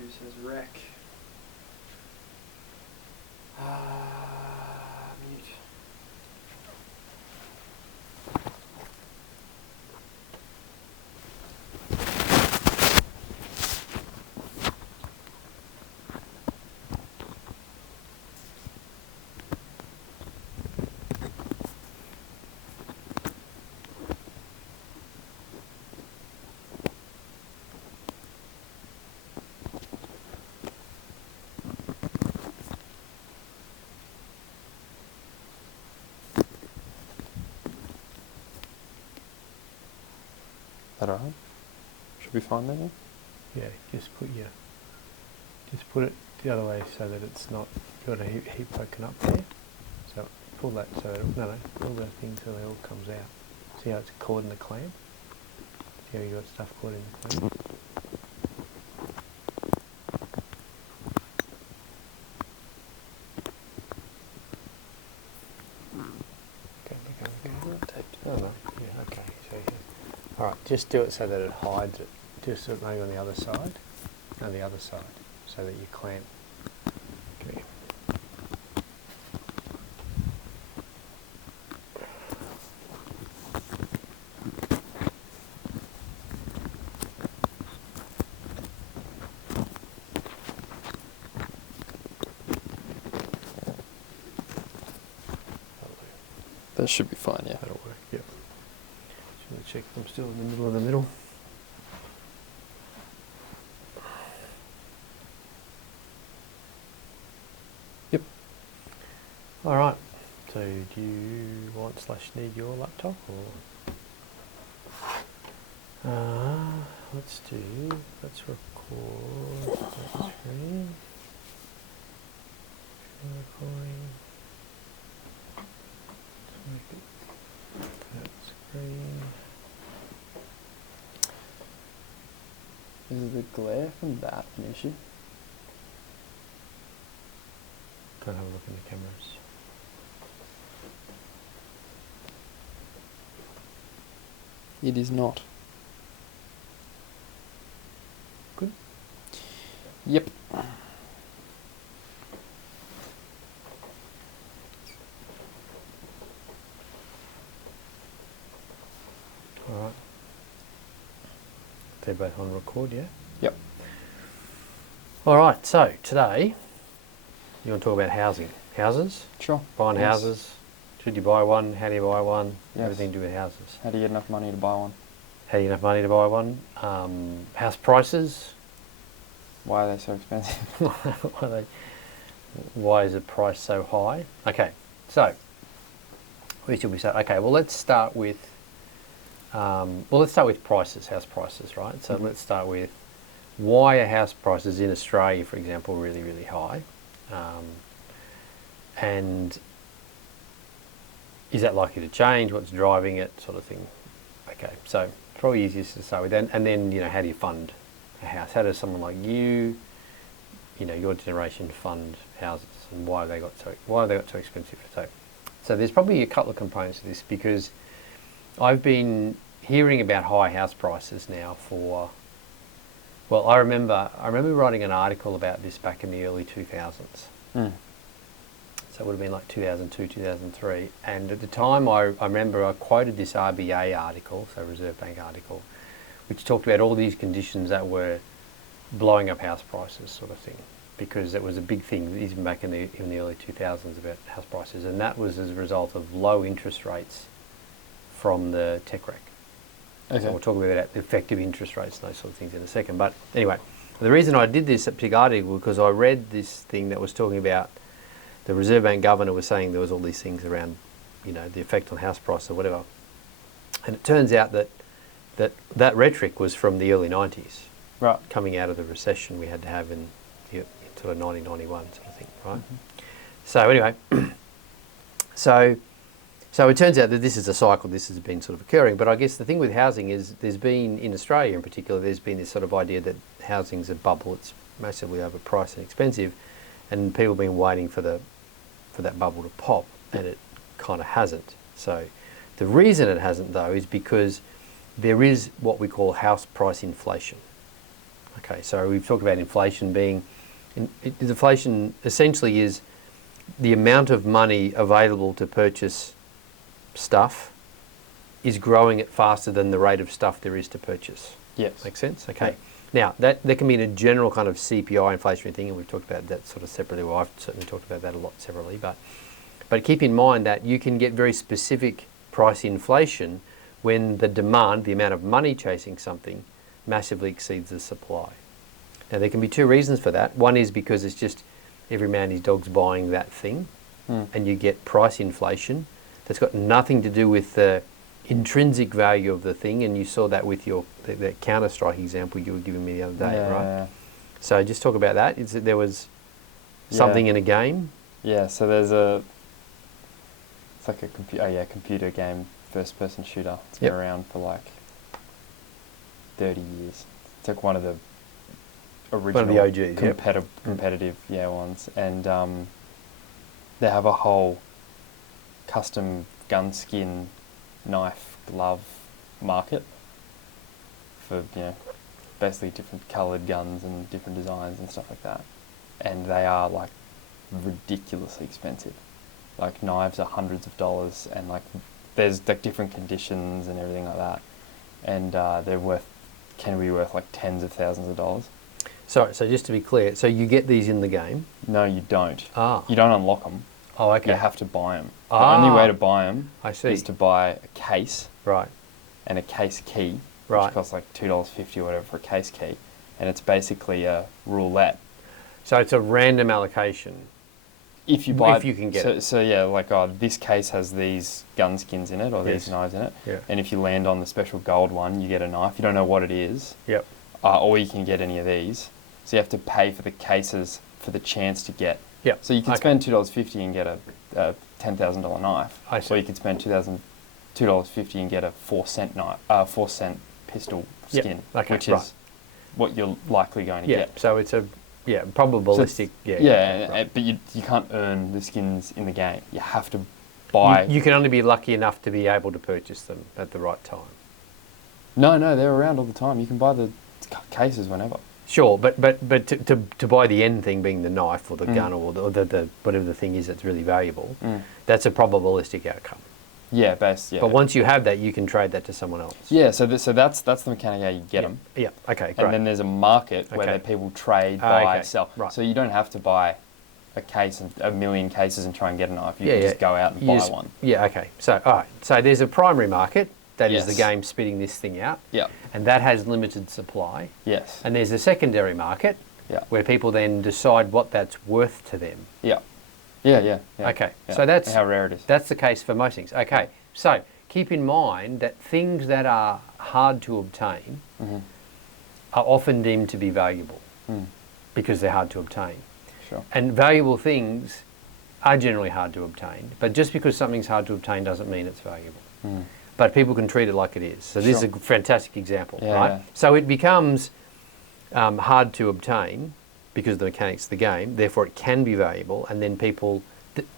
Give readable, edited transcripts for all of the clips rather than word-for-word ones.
ep2 says rec. Mute. That alright? Should be fine then, yeah? Yeah, just put it the other way so that it's not got a heap poking up there. So pull that pull the thing so it all comes out. See how it's caught in the clamp? See how you got stuff caught in the clamp? Oh no, yeah, okay. So alright, just do it so that it hides it. Just do it maybe on the other side. No, the other side. So that you clamp. Okay. That should be fine, yeah. That'll work, yep. Just want to check I'm still in the middle of the middle. Yep. Alright, so do you want / need your laptop or? Let's record that screen. Recording. Let's make it that screen. Is the glare from that an issue? Go and have a look in the cameras. It is not. Good. Yep. Alright. They're both on record, yeah? Yep. Alright, so today you want to talk about housing. Houses? Sure. Buying Yes. houses. Should you buy one? How do you buy one? Yes. Everything to do with houses. How do you get enough money to buy one? How do you get enough money to buy one? House prices. Why are they so expensive? Why is the price so high? Okay, so where should we start? Okay, well let's start with prices, house prices, right? So let's start with why are house prices in Australia, for example, really, really high? And is that likely to change? What's driving it, sort of thing? Okay, so probably easiest to start with, and then how do you fund a house? How does someone like you, your generation, fund houses, and why have they got so expensive? So there's probably a couple of components to this, because I've been hearing about high house prices now for, well, I remember writing an article about this back in the early 2000s. So it would have been like 2002, 2003. And at the time, I remember I quoted this RBA article, so Reserve Bank article, which talked about all these conditions that were blowing up house prices, sort of thing, because it was a big thing even back in the early 2000s about house prices, and that was as a result of low interest rates from the tech wreck. Okay. So we'll talk about effective interest rates and those sort of things in a second. But anyway, the reason I did this particular article was because I read this thing that was talking about the Reserve Bank governor was saying there was all these things around, the effect on house price or whatever. And it turns out that rhetoric was from the early 90s, right, coming out of the recession we had to have in sort of 1991 sort of thing, right? Mm-hmm. So anyway, so it turns out that this is a cycle, this has been sort of occurring. But I guess the thing with housing is there's been, in Australia in particular, there's been this sort of idea that housing's a bubble, it's massively overpriced and expensive, and people have been waiting for that bubble to pop, and it kind of hasn't. So the reason it hasn't, though, is because there is what we call house price inflation. Okay, Okay, so we've talked about inflation being, inflation essentially is the amount of money available to purchase stuff is growing at faster than the rate of stuff there is to purchase. Yes. Make sense? Okay. Yeah. Now, that can be in a general kind of CPI inflationary thing, and we've talked about that sort of separately. Well, I've certainly talked about that a lot separately. But keep in mind that you can get very specific price inflation when the demand, the amount of money chasing something, massively exceeds the supply. Now, there can be two reasons for that. One is because it's just every man and his dog's buying that thing, and you get price inflation that's got nothing to do with the intrinsic value of the thing, and you saw that with that Counter-Strike example you were giving me the other day, right? Yeah. So just talk about that. Is that there was something in a game? Yeah, so it's like a computer game, first-person shooter. It's been around for like 30 years. It's like one of the original One of the OGs, competitive ones, and they have a whole custom gun skin, knife, glove market for basically different coloured guns and different designs and stuff like that, and they are like ridiculously expensive. Like knives are hundreds of dollars, and like there's like different conditions and everything like that, and can be worth like tens of thousands of dollars. So just to be clear, so you get these in the game? No, you don't. Ah. You don't unlock them. Oh, okay. You have to buy them. The only way to buy them is to buy a case. Right. And a case key, right, which costs like $2.50 or whatever for a case key, and it's basically a roulette. So it's a random allocation. If you buy, if you can get it. So yeah, like this case has these gun skins in it or these knives in it, and if you land on the special gold one, you get a knife. You don't know what it is. Yep. Or you can get any of these. So you have to pay for the cases for the chance to get. Yep. So you can spend $2.50 and get a $10,000 knife. I see. Or you could spend $2.50 and get a 4-cent knife, 4-cent pistol skin, which is what you're likely going to get. So it's a probabilistic. So but you can't earn the skins in the game. You have to buy. You can only be lucky enough to be able to purchase them at the right time. No, they're around all the time. You can buy the cases whenever. Sure, but to buy the end thing, being the knife or the gun or the whatever the thing is that's really valuable, that's a probabilistic outcome. Yeah, But once you have that, you can trade that to someone else. Yeah, so that's the mechanic how you get them. Yeah. Okay. Great. And then there's a market where people trade, buy, sell. Right. So you don't have to buy a case and a million cases and try and get a knife. You can just go out and buy one. Yeah. Okay. So all right. So there's a primary market. That is the game spitting this thing out. Yeah. And that has limited supply. Yes. And there's a secondary market where people then decide what that's worth to them. Yeah. Okay. Yeah. So that's how rare it is. That's the case for most things. Okay. So keep in mind that things that are hard to obtain are often deemed to be valuable because they're hard to obtain. Sure. And valuable things are generally hard to obtain. But just because something's hard to obtain doesn't mean it's valuable. But people can treat it like it is. So this is a fantastic example, right? Yeah. So it becomes hard to obtain because of the mechanics of the game. Therefore, it can be valuable, and then people,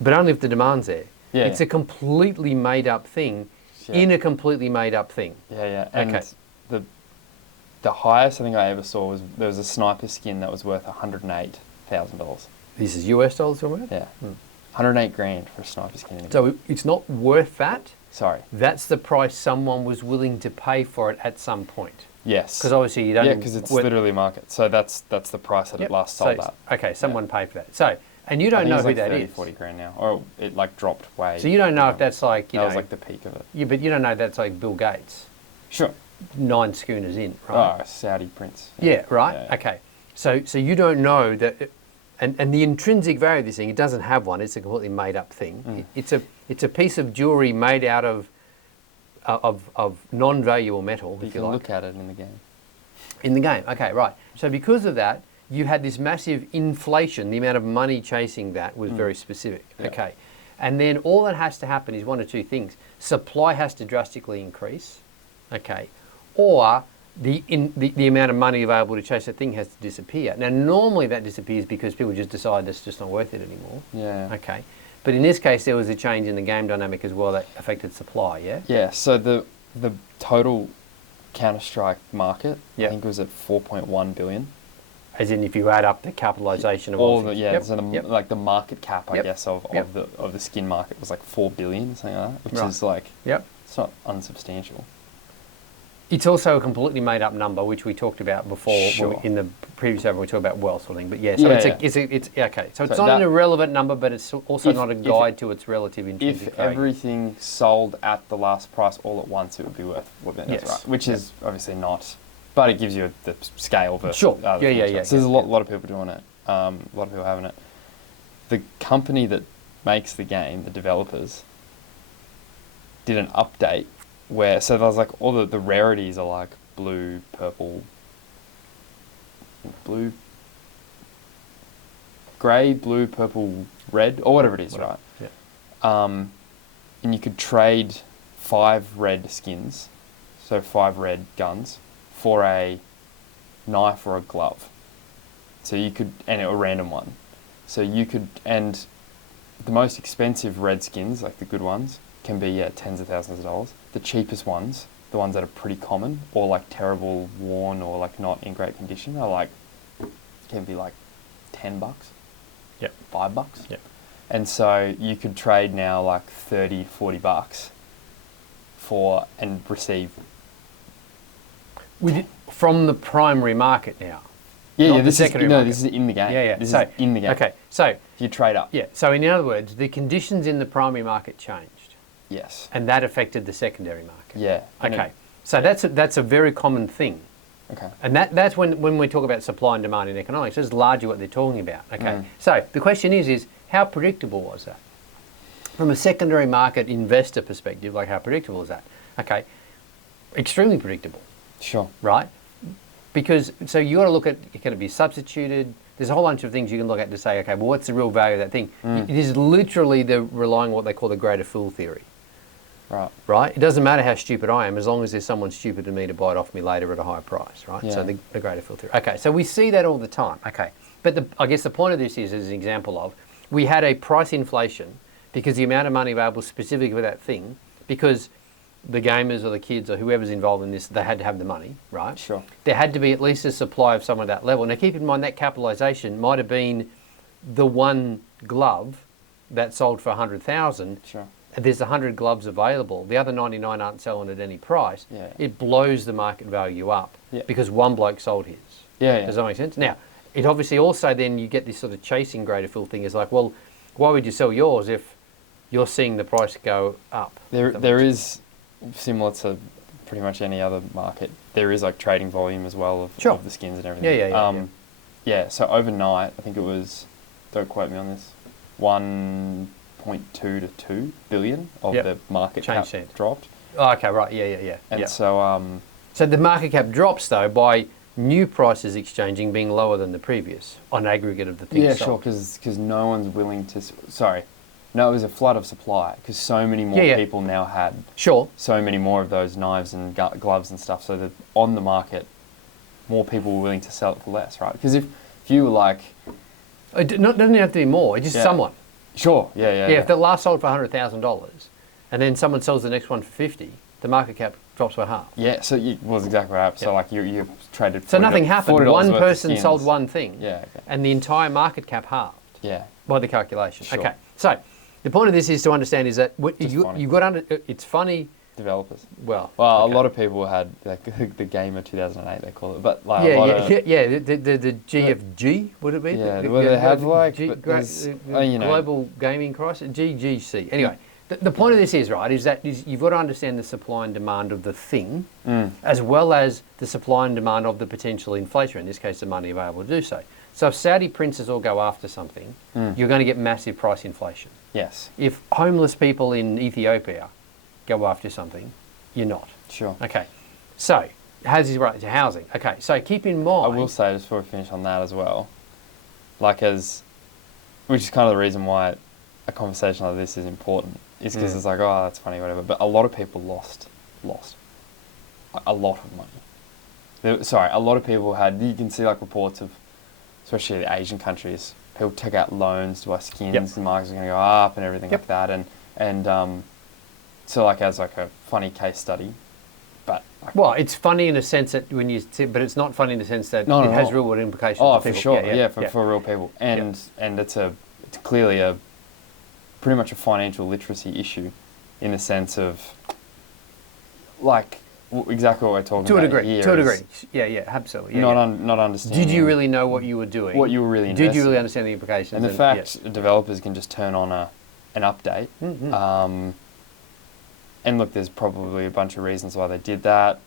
but only if the demand's there. Yeah, it's a completely made-up thing in a completely made-up thing. Yeah. And the highest I think I ever saw was there was a sniper skin that was worth $108,000. This is US dollars, or what? Yeah, $108,000 for a sniper skin. So it's not worth that. Sorry. That's the price someone was willing to pay for it at some point. Yes. Because obviously you don't... Yeah, because it's literally market. So that's the price that it last sold at. Okay, someone paid for that. So, and you don't know who that is. 40 grand now. Or it like dropped way. So you don't know if that's like, that was like the peak of it. Yeah, but you don't know if that's like Bill Gates. Sure. 9 schooners in, right? Oh, Saudi prince. Yeah, right? Yeah. Okay. So you don't know that... And the intrinsic value of this thing, it doesn't have one. It's a completely made-up thing. It's a piece of jewelry made out of non-valuable metal, if you like. You can look at it in the game. In the game, okay, right. So because of that, you had this massive inflation. The amount of money chasing that was very specific. Yeah. Okay. And then all that has to happen is one or two things. Supply has to drastically increase, okay, or the amount of money available to chase that thing has to disappear. Now, normally that disappears because people just decide it's just not worth it anymore. Yeah. Okay. But in this case, there was a change in the game dynamic as well that affected supply, yeah? Yeah, so the total Counter-Strike market, I think it was at $4.1 billion. As in, if you add up the capitalisation of all all the things. so like the market cap, I guess, of Yep. the skin market was like 4 billion, something like that, which Right. is like Yep. it's not unsubstantial. It's also a completely made up number, which we talked about before Sure. in the previous episode. We talked about wealth sort of thing. But yeah, so Yeah, it's okay. So it's So not an that- irrelevant number, but it's also If- not a if- guide to its relative intrinsic If value. everything sold at the last price all at once, it would be worth what that's Yes. right, which is obviously not, but it gives you the scale versus Sure. other Yeah, things, yeah, right? So there's yeah. a lot of people doing it, a lot of people having it. The company that makes the game, the developers, did an update where, so there's like all the rarities are like blue, purple, grey, blue, purple, red, or whatever it is, right? Yeah. And you could trade 5 red skins, so 5 red guns, for a knife or a glove. So you could, and a random one. So you could, and the most expensive red skins, like the good ones, can be tens of thousands of dollars. The cheapest ones, the ones that are pretty common, or like terrible worn or like not in great condition, are like, can be like $10. Yep. $5. Yep. And so you could trade now like $30, $40 for and receive. From the primary market now. Yeah, Not yeah. the This is secondary no. market. This is in the game. Yeah, yeah. This So, is in the game. Okay, so If you trade up. yeah, so in other words, the conditions in the primary market changed, Yes. and that affected the secondary market. Yeah. and Okay, so that's a very common thing. Okay. And that's when we talk about supply and demand in economics, that's largely what they're talking about. Okay, so the question is how predictable was that? From a secondary market investor perspective, like how predictable is that? Okay, extremely predictable, Sure. right? Because, so you got to look at, can it be substituted? There's a whole bunch of things you can look at to say, okay, well, what's the real value of that thing? It is literally relying on what they call the greater fool theory. Right. Right? It doesn't matter how stupid I am as long as there's someone stupid to me to buy it off me later at a higher price, right? So Yeah. the greater filter. Okay, so we see that all the time. Okay, but I guess the point of this is as an example of, we had a price inflation because the amount of money available specifically for that thing, because the gamers or the kids or whoever's involved in this, they had to have the money, right? Sure. There had to be at least a supply of some of that level. Now keep in mind that capitalisation might have been the one glove that sold for 100,000. Sure. There's 100 gloves available. The other 99 aren't selling at any price. Yeah. It blows the market value up Yeah. because one bloke sold his. Yeah. Yeah. Does that make sense? Now, it obviously also then you get this sort of chasing greater fill thing. Is like, well, why would you sell yours if you're seeing the price go up? There is, similar to pretty much any other market, there is like trading volume as well Sure. of the skins and everything. Yeah. Yeah, so overnight, I think it was, don't quote me on this, 1.2 to 2 billion of Yep. the market Change cap hands. dropped. Oh, okay, right. Yeah. And so, So the market cap drops though by new prices exchanging being lower than the previous on aggregate of the things yeah, sure, sold. because no one's willing to, no, it was a flood of supply because so many more Yeah. people now had Sure. so many more of those knives and gloves and stuff, so that on the market, more people were willing to sell it for less, right? Because if you were like, Doesn't have to be more. It's just Yeah. someone. sure, Yeah, if the last sold for $100,000 and then someone sells the next one for 50, the market cap drops by half. yeah, so it was exactly what happened. So Yeah. like you traded. So nothing happened. $40 One worth of person skins. sold one thing Yeah, okay. and the entire market cap halved Yeah, by the calculation. Sure. Okay, so the point of this is to understand is that Just funny. you got under, it's funny, developers. well, Well, okay. a lot of people had like the Gamer 2008 they call it, but like Yeah, a lot yeah, of the GFG, would it be? Yeah, well, they have like, but there's- you know. Global Gaming Crisis, GGC. Anyway, the point of this is, right, is that you've got to understand the supply and demand of the thing, as well as the supply and demand of the potential inflator, in this case, the money available to do so. So if Saudi princes all go after something, you're going to get massive price inflation. yes, If homeless people in Ethiopia go after something, you're not. sure. Okay, so how's this right to housing? Okay, so keep in I mind. will say just before we finish on that as well, like which is kind of the reason why a conversation like this is important, is because it's like, oh, that's funny, whatever. But a lot of people lost a lot of money. A lot of people had. You can see like reports of, especially the Asian countries, people take out loans to buy skins. Yep. The markets are going to go up and everything like that. And so like as like a funny case study, but Well, it's funny in a sense that when you see, but it's not funny in the sense that Not it at has all. real world implications. Oh, for for people. sure. Yeah, For real people. And it's clearly a pretty much a financial literacy issue in the sense of like exactly what we're talking to a about degree. here To a is degree. Yeah, absolutely. Yeah, not understanding. Did you really know what you were doing? What you were really Did you investing really in? understand the implications? And the fact developers can just turn on an update. And look, there's probably a bunch of reasons why they did that.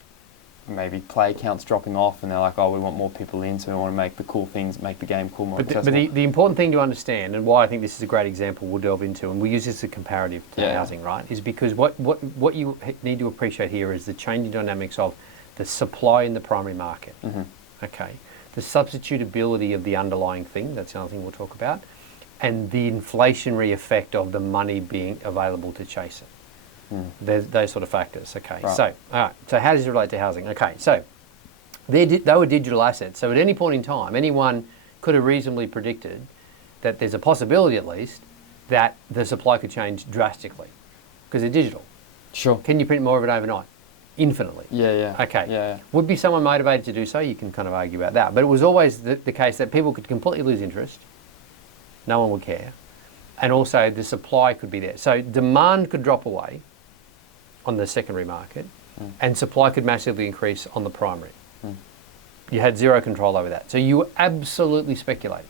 Maybe play counts dropping off, and they're like, "Oh, we want more people in, so we want to make the cool things, make the game cool, more accessible." But the important thing to understand, and why I think this is a great example we'll delve into, and we use this as a comparative to housing, right, is because what you need to appreciate here is the changing dynamics of the supply in the primary market. Mm-hmm. Okay, the substitutability of the underlying thing, that's the other thing we'll talk about, and the inflationary effect of the money being available to chase it. There's those sort of factors. Okay, right. So so how does it relate to housing? Okay, so they were digital assets. So at any point in time, anyone could have reasonably predicted that there's a possibility, at least, that the supply could change drastically because they're digital. Sure. Can you print more of it overnight? Infinitely. Yeah. Okay. Yeah. Would be someone motivated to do so? You can kind of argue about that. But it was always the case that people could completely lose interest. No one would care. And also the supply could be there. So demand could drop away on the secondary market and supply could massively increase on the primary. You had zero control over that. So you were absolutely speculating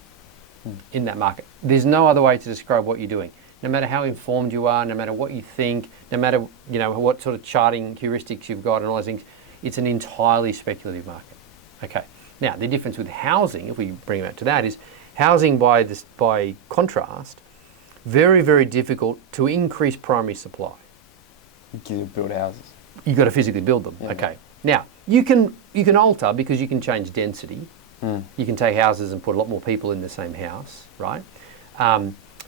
in that market. There's no other way to describe what you're doing. No matter how informed you are, no matter what you think, no matter what sort of charting heuristics you've got and all those things, it's an entirely speculative market. Okay. Now, the difference with housing, if we bring it back to that, is housing by contrast, very, very difficult to increase primary supply. You build houses. You've got to physically build them. Yeah. Okay. Now, you can alter because you can change density. You can take houses and put a lot more people in the same house, right?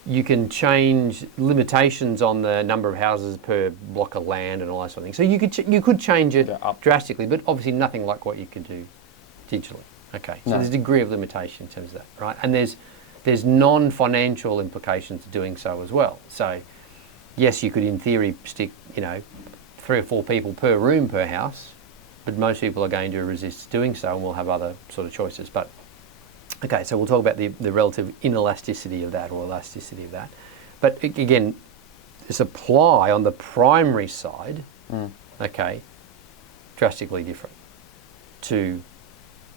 You can change limitations on the number of houses per block of land and all that sort of thing. So you could change it drastically, but obviously nothing like what you could do digitally. Okay. So there's a degree of limitation in terms of that, right? And there's non-financial implications to doing so as well. So yes, you could in theory stick, 3 or 4 people per room per house, but most people are going to resist doing so and will have other sort of choices. But okay, so we'll talk about the relative inelasticity of that or elasticity of that. But again, the supply on the primary side, okay, drastically different to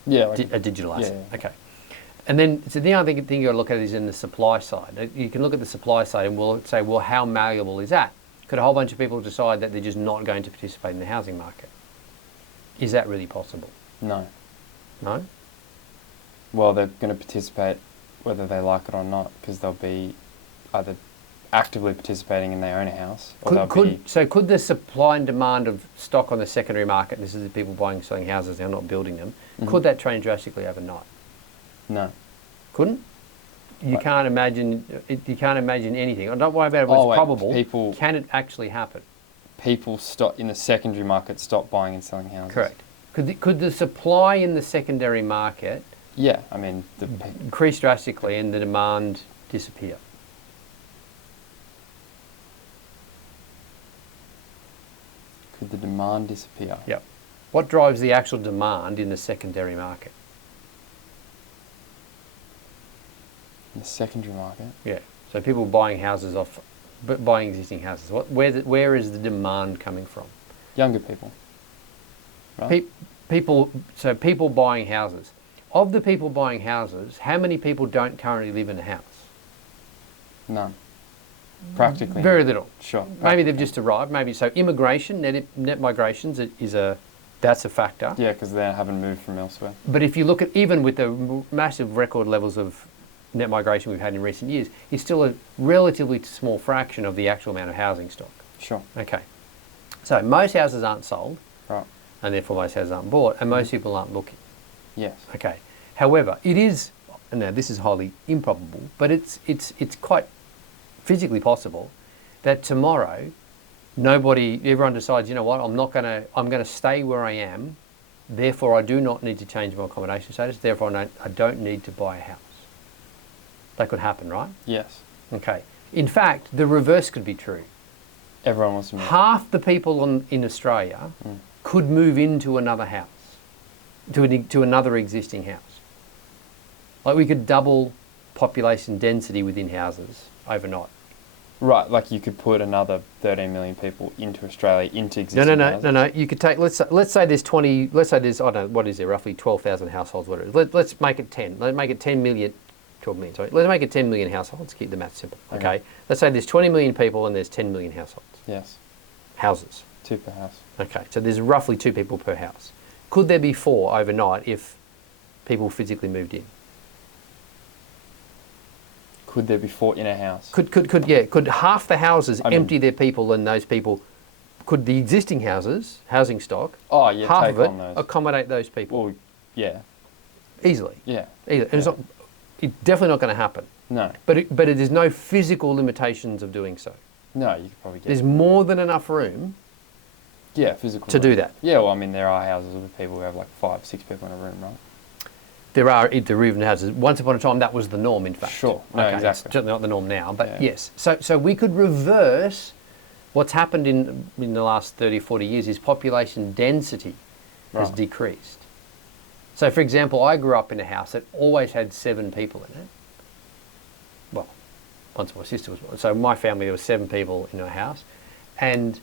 a digital asset. Yeah. Okay. And then, so the other thing you've got to look at is in the supply side. You can look at the supply side and we'll say, well, how malleable is that? Could a whole bunch of people decide that they're just not going to participate in the housing market? Is that really possible? No. No? Well, they're going to participate whether they like it or not, because they'll be either actively participating in their own house, or could the supply and demand of stock on the secondary market, this is the people buying and selling houses, they're not building them, could that change drastically overnight? No. Couldn't? You can't imagine anything. Don't worry about it. It's probable. Can it actually happen? People in the secondary market stop buying and selling houses. Correct. Could the supply in the secondary market increase drastically and the demand disappear? Could the demand disappear? Yep. What drives the actual demand in the secondary market? In the secondary market? Yeah. So people buying existing houses. Where is the demand coming from? Younger people. Right? People buying houses. Of the people buying houses, how many people don't currently live in a house? None. Practically. Very little. Sure. Maybe they've just arrived. Maybe so. Immigration, net migrations that's a factor. Yeah, because they haven't moved from elsewhere. But if you look at even with the massive record levels of net migration we've had in recent years, it's still a relatively small fraction of the actual amount of housing stock. Sure. Okay. So most houses aren't sold. Right. And therefore most houses aren't bought, and most people aren't looking. Yes. Okay. However, it is, now this is highly improbable, but it's quite physically possible that tomorrow everyone decides, you know what, I'm going to stay where I am, therefore I do not need to change my accommodation status, therefore I don't need to buy a house. That could happen, right? Yes. Okay. In fact, the reverse could be true. Everyone wants to move. Half the people in Australia could move into another house, to another existing house. Like we could double population density within houses overnight. Right, like you could put another 13 million people into Australia, into existing houses. No. You could take, let's say there's 20, let's say there's, I don't know, what is there, roughly 12,000 households, whatever. Let's make it 10. Let's make it 10 million, 12 million, sorry. Let's make it 10 million households, keep the math simple, okay? Let's say there's 20 million people and there's 10 million households. Yes. Houses. 2 per house. Okay, so there's roughly 2 people per house. Could there be 4 overnight if people physically moved in? Could there be 4 in a house? Could half the houses empty their people and those people, could the existing houses, housing stock, half take of it on those. accommodate those people? Well, yeah. Easily. Yeah. Easily. And it's definitely not going to happen. No. But there's no physical limitations of doing so. No, you could probably get There's more than enough room physical to do that. Yeah, well, I mean, there are houses with people who have like 5, 6 people in a room, right? There are even houses. Once upon a time, that was the norm, in fact. Sure. No, okay, exactly. It's certainly not the norm now, but yes. So we could reverse what's happened in the last 30, 40 years is population density has decreased. So, for example, I grew up in a house that always had 7 people in it. Well, once my sister was born. So my family, there were 7 people in a house. And,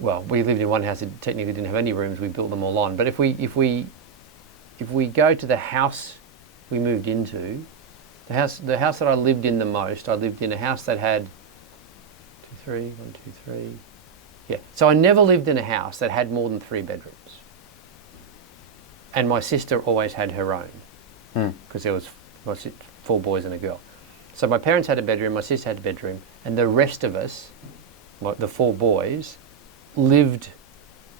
well, we lived in one house that technically didn't have any rooms. We built them all on. But if we go to the house we moved into, the house that I lived in the most, I lived in a house that had 1, 2, 3. Yeah. So I never lived in a house that had more than 3 bedrooms. And my sister always had her own, because there was 4 boys and a girl. So my parents had a bedroom, my sister had a bedroom, and the rest of us, the 4 boys, lived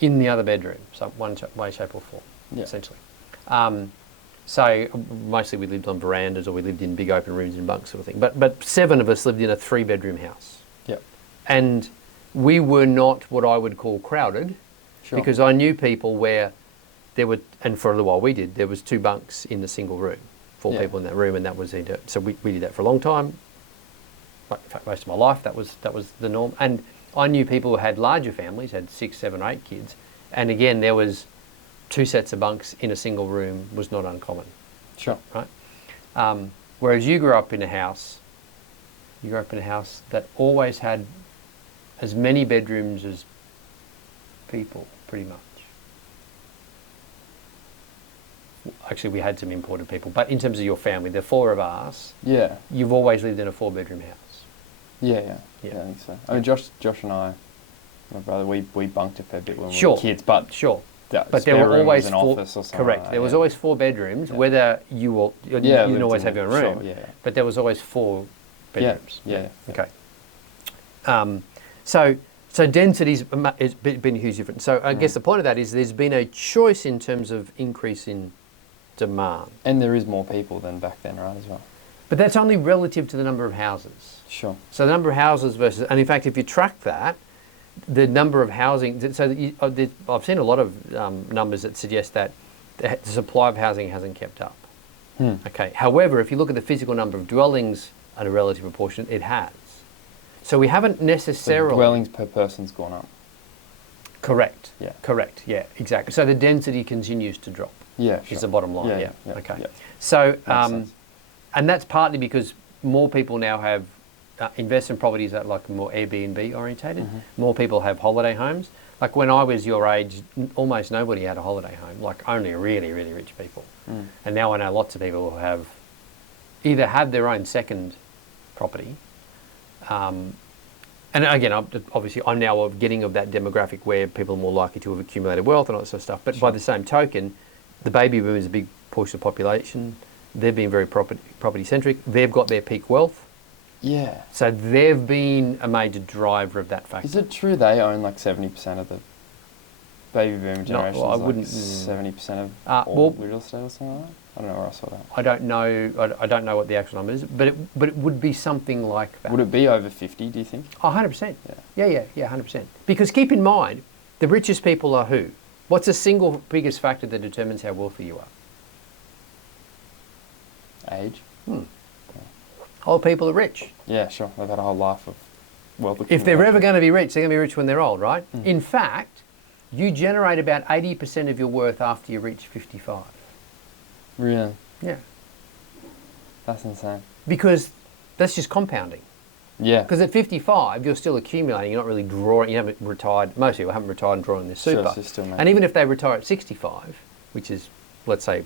in the other bedroom, some one way, shape or form, essentially. So mostly we lived on verandas or we lived in big open rooms and bunks sort of thing. But 7 of us lived in a 3-bedroom house. Yep. And we were not what I would call crowded, because I knew people where there were, and for a little while we did, there was 2 bunks in a single room, 4 people in that room, and that was it. So we did that for a long time. In fact, most of my life, that was the norm. And I knew people who had larger families, had 6, 7, 8 kids, and again, there was 2 sets of bunks in a single room was not uncommon. Sure. Right? Whereas you grew up in a house that always had as many bedrooms as people, pretty much. Actually, we had some imported people, but in terms of your family, the 4 of us, you've always lived in a 4-bedroom house. Yeah, I think so. I mean, Josh and I, my brother, we bunked a fair bit when we were kids, but but there were always 4. Office or something. Correct. There was always 4 bedrooms, whether you didn't always have your own room, but there was always 4 bedrooms. Okay. So density's been a huge difference. So I guess the point of that is there's been a choice in terms of increase in demand. And there is more people than back then, right, as well? But that's only relative to the number of houses. Sure. So the number of houses versus, and in fact, if you track that, the number of housing, so I've seen a lot of numbers that suggest that the supply of housing hasn't kept up. Okay. However, if you look at the physical number of dwellings at a relative proportion, it has. So we haven't necessarily... The dwellings per person's gone up. Correct. Yeah. Correct. Yeah, exactly. So the density continues to drop. Yeah, sure. Is the bottom line. Yeah. Okay. Yeah. So, and that's partly because more people now have investment properties that are like more Airbnb orientated. More people have holiday homes. Like when I was your age, almost nobody had a holiday home. Like only really, really rich people. And now I know lots of people who have either had their own second property. And again, obviously, I'm now getting of that demographic where people are more likely to have accumulated wealth and all that sort of stuff. But by the same token, the baby boom is a big portion of the population. They've been very property-centric. They've got their peak wealth. Yeah. So they've been a major driver of that factor. Is it true they own like 70% of the baby boom generation? No, I like wouldn't. 70% of all real estate or something like that? I don't know where I saw that. I don't know. I don't know what the actual number is, but it would be something like that. Would it be over 50? Do you think? Oh, 100%. Yeah, 100%. Because keep in mind, the richest people are who? What's the single biggest factor that determines how wealthy you are? Age. Old people are rich. Yeah, sure. They've had a whole life of wealth. If they're ever going to be rich, they're going to be rich when they're old, right? In fact, you generate about 80% of your worth after you reach 55. Really? Yeah. That's insane. Because that's just compounding. Yeah. Because at 55, you're still accumulating. You're not really drawing. You haven't retired. Most people haven't retired and drawing their super. So still and even if they retire at 65, which is, let's say,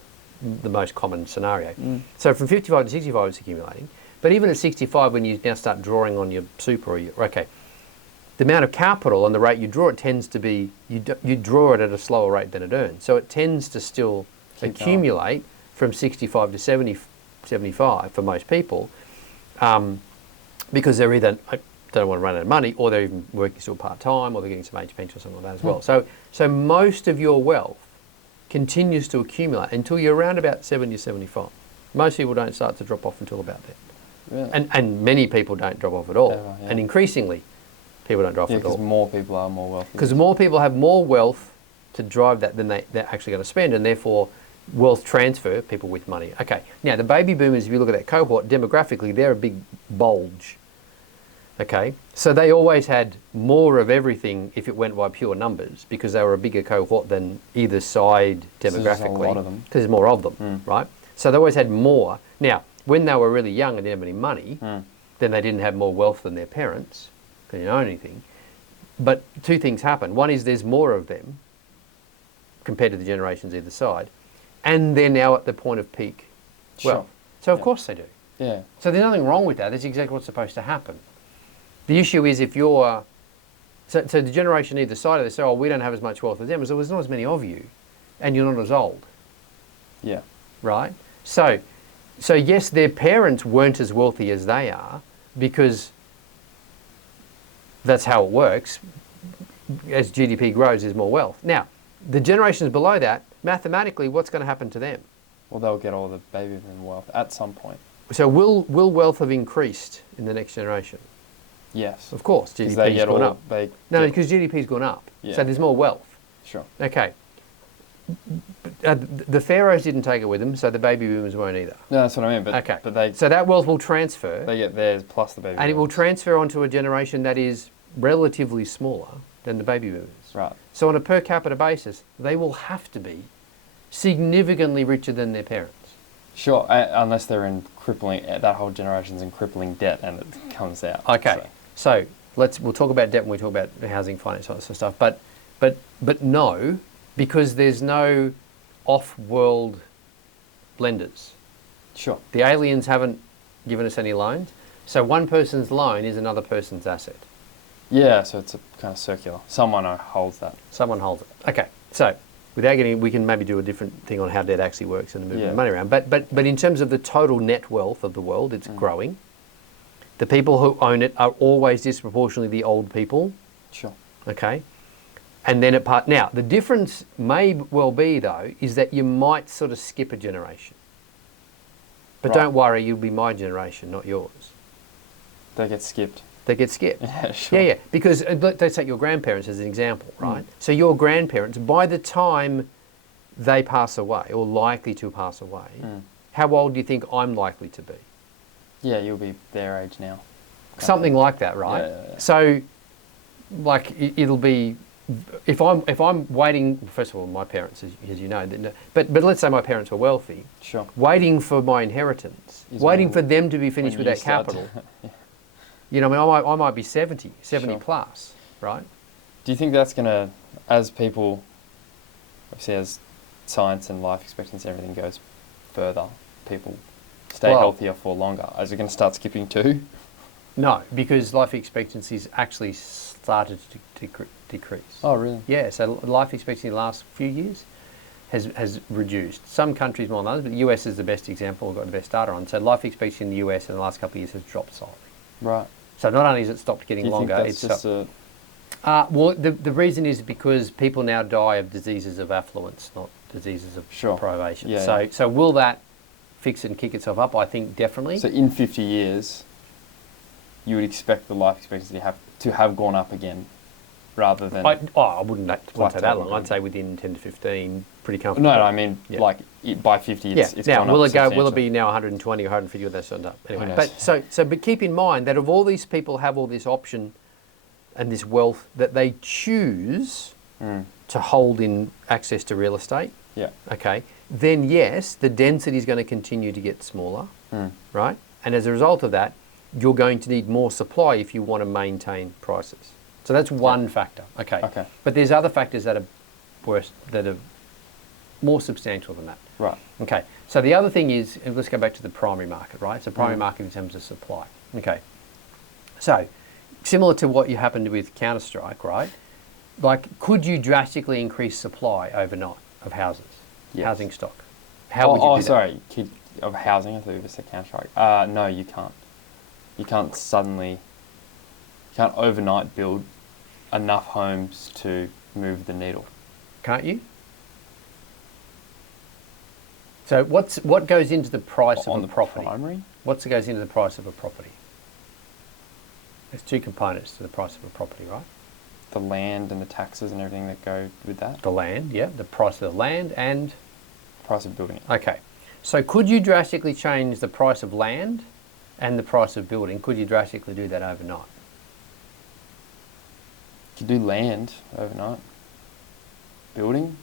the most common scenario. So from 55 to 65, it's accumulating. But even at 65, when you now start drawing on your super or your, okay, the amount of capital and the rate you draw it tends to be, you draw it at a slower rate than it earns. So it tends to still accumulate from 65 to 70, 75 for most people. Because they're either don't want to run out of money, or they're even working still part-time, or they're getting some age pension or something like that as well. So most of your wealth continues to accumulate until you're around about 70 or 75. Most people don't start to drop off until about that. Really? And many people don't drop off at all. Ever, yeah. And increasingly, people don't drop off at all. Because more people are more wealthy. Because more people have more wealth to drive that than they're actually going to spend, and therefore wealth transfer, people with money. Okay, now the baby boomers, if you look at that cohort, demographically, they're a big bulge. Okay, so they always had more of everything if it went by pure numbers, because they were a bigger cohort than either side demographically. There's a lot of them. Because there's more of them, right? So they always had more. Now, when they were really young and didn't have any money, then they didn't have more wealth than their parents, because they didn't own anything. But two things happen. One is there's more of them compared to the generations either side, and they're now at the point of peak wealth. So of course they do. Yeah. So there's nothing wrong with that. That's exactly what's supposed to happen. The issue is if you're, so the generation either side of this say, oh, we don't have as much wealth as them, so there's not as many of you, and you're not as old. Yeah. Right? So yes, their parents weren't as wealthy as they are, because that's how it works. As GDP grows, there's more wealth. Now, the generations below that, mathematically, what's going to happen to them? Well, they'll get all the baby boom wealth at some point. So will wealth have increased in the next generation? Yes. Of course, GDP's gone up. No, because GDP's gone up. Yeah. So there's more wealth. Sure. Okay. The pharaohs didn't take it with them, so the baby boomers won't either. No, that's what I mean. But, okay. But they, so that wealth will transfer. They get theirs plus the baby boomers. And it will transfer onto a generation that is relatively smaller than the baby boomers. Right. So on a per capita basis, they will have to be significantly richer than their parents. Sure, unless they're in crippling, that whole generation's in crippling debt and it comes out. Okay, so we'll talk about debt when we talk about housing, finance, all that sort of stuff. But no, because there's no off-world lenders. Sure. The aliens haven't given us any loans, so one person's loan is another person's asset. Yeah, so it's a kind of circular. Someone holds that. Someone holds it. Okay, so without getting, we can maybe do a different thing on how debt actually works and the movement of money around. But in terms of the total net wealth of the world, it's growing. The people who own it are always disproportionately the old people. Sure. Okay. And then now the difference may well be though is that you might sort of skip a generation. But don't worry, you'll be my generation, not yours. They get skipped. They get skipped. Yeah, sure. Yeah. Because let's take your grandparents as an example, right? So your grandparents, by the time they pass away or likely to pass away, how old do you think I'm likely to be? Yeah, you'll be their age now. Something like that, right? Yeah. So, like, it'll be, if I'm waiting, first of all, my parents, as you know, but let's say my parents were wealthy. Sure. Waiting for my inheritance, waiting for them to be finished with that capital. You know, I mean, I might be 70 sure. plus, right? Do you think that's going to, as people, obviously as science and life expectancy and everything goes further, people stay healthier for longer, is it going to start skipping too? No, because life expectancy's actually started to decrease. Oh, really? Yeah, so life expectancy in the last few years has reduced. Some countries more than others, but the US is the best example we've got the best data on. So life expectancy in the US in the last couple of years has dropped slightly. Right. So not only has it stopped getting longer, it's just well, the reason is because people now die of diseases of affluence, not diseases of privation. Yeah, so will that fix and kick itself up? I think definitely. So in 50 years, you would expect the life expectancy to have gone up again, rather than... I wouldn't say that long. I'd say within 10 to 15, pretty comfortable. No, I mean, like, by 50, it's now, gone up will it be now 120 or 150 or that's up? Anyway, but keep in mind that if all these people have all this option and this wealth that they choose to hold in access to real estate, Yeah. okay, then yes, the density is going to continue to get smaller, right? And as a result of that, you're going to need more supply if you want to maintain prices. So that's one factor, okay. Okay. But there's other factors that are worse, that are more substantial than that. Right. Okay, so the other thing is, and let's go back to the primary market, right? So primary market in terms of supply. Okay, so similar to what you happened with Counter-Strike, right? Like, could you drastically increase supply overnight of houses, housing stock? How would you do that? Sorry, of housing, I thought you were saying Counter-Strike. No, you can't. You can't overnight build enough homes to move the needle. Can't you? So what goes into the price of a property? Primary? What goes into the price of a property? There's two components to the price of a property, right? The land and the taxes and everything that go with that. The land, yeah, the price of the land and... Price of building it. Okay. So could you drastically change the price of land and the price of building? Could you drastically do that overnight? You could do land overnight. Building?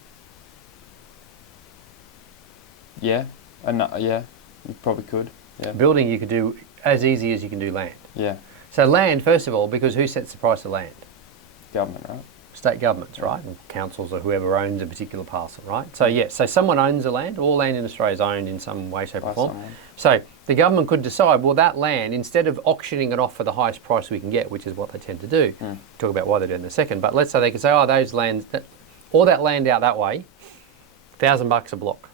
Yeah. Yeah, you probably could. Yeah. Building you could do as easy as you can do land. Yeah. So land, first of all, because who sets the price of land? Government, right? State governments, right? And councils or whoever owns a particular parcel, right? So yes, so someone owns the land. All land in Australia is owned in some way, shape or form. Someone. So the government could decide, well, that land, instead of auctioning it off for the highest price we can get, which is what they tend to do, talk about why they do it in a second, but let's say they could say, oh, those lands, all that land out that way, $1,000 a block,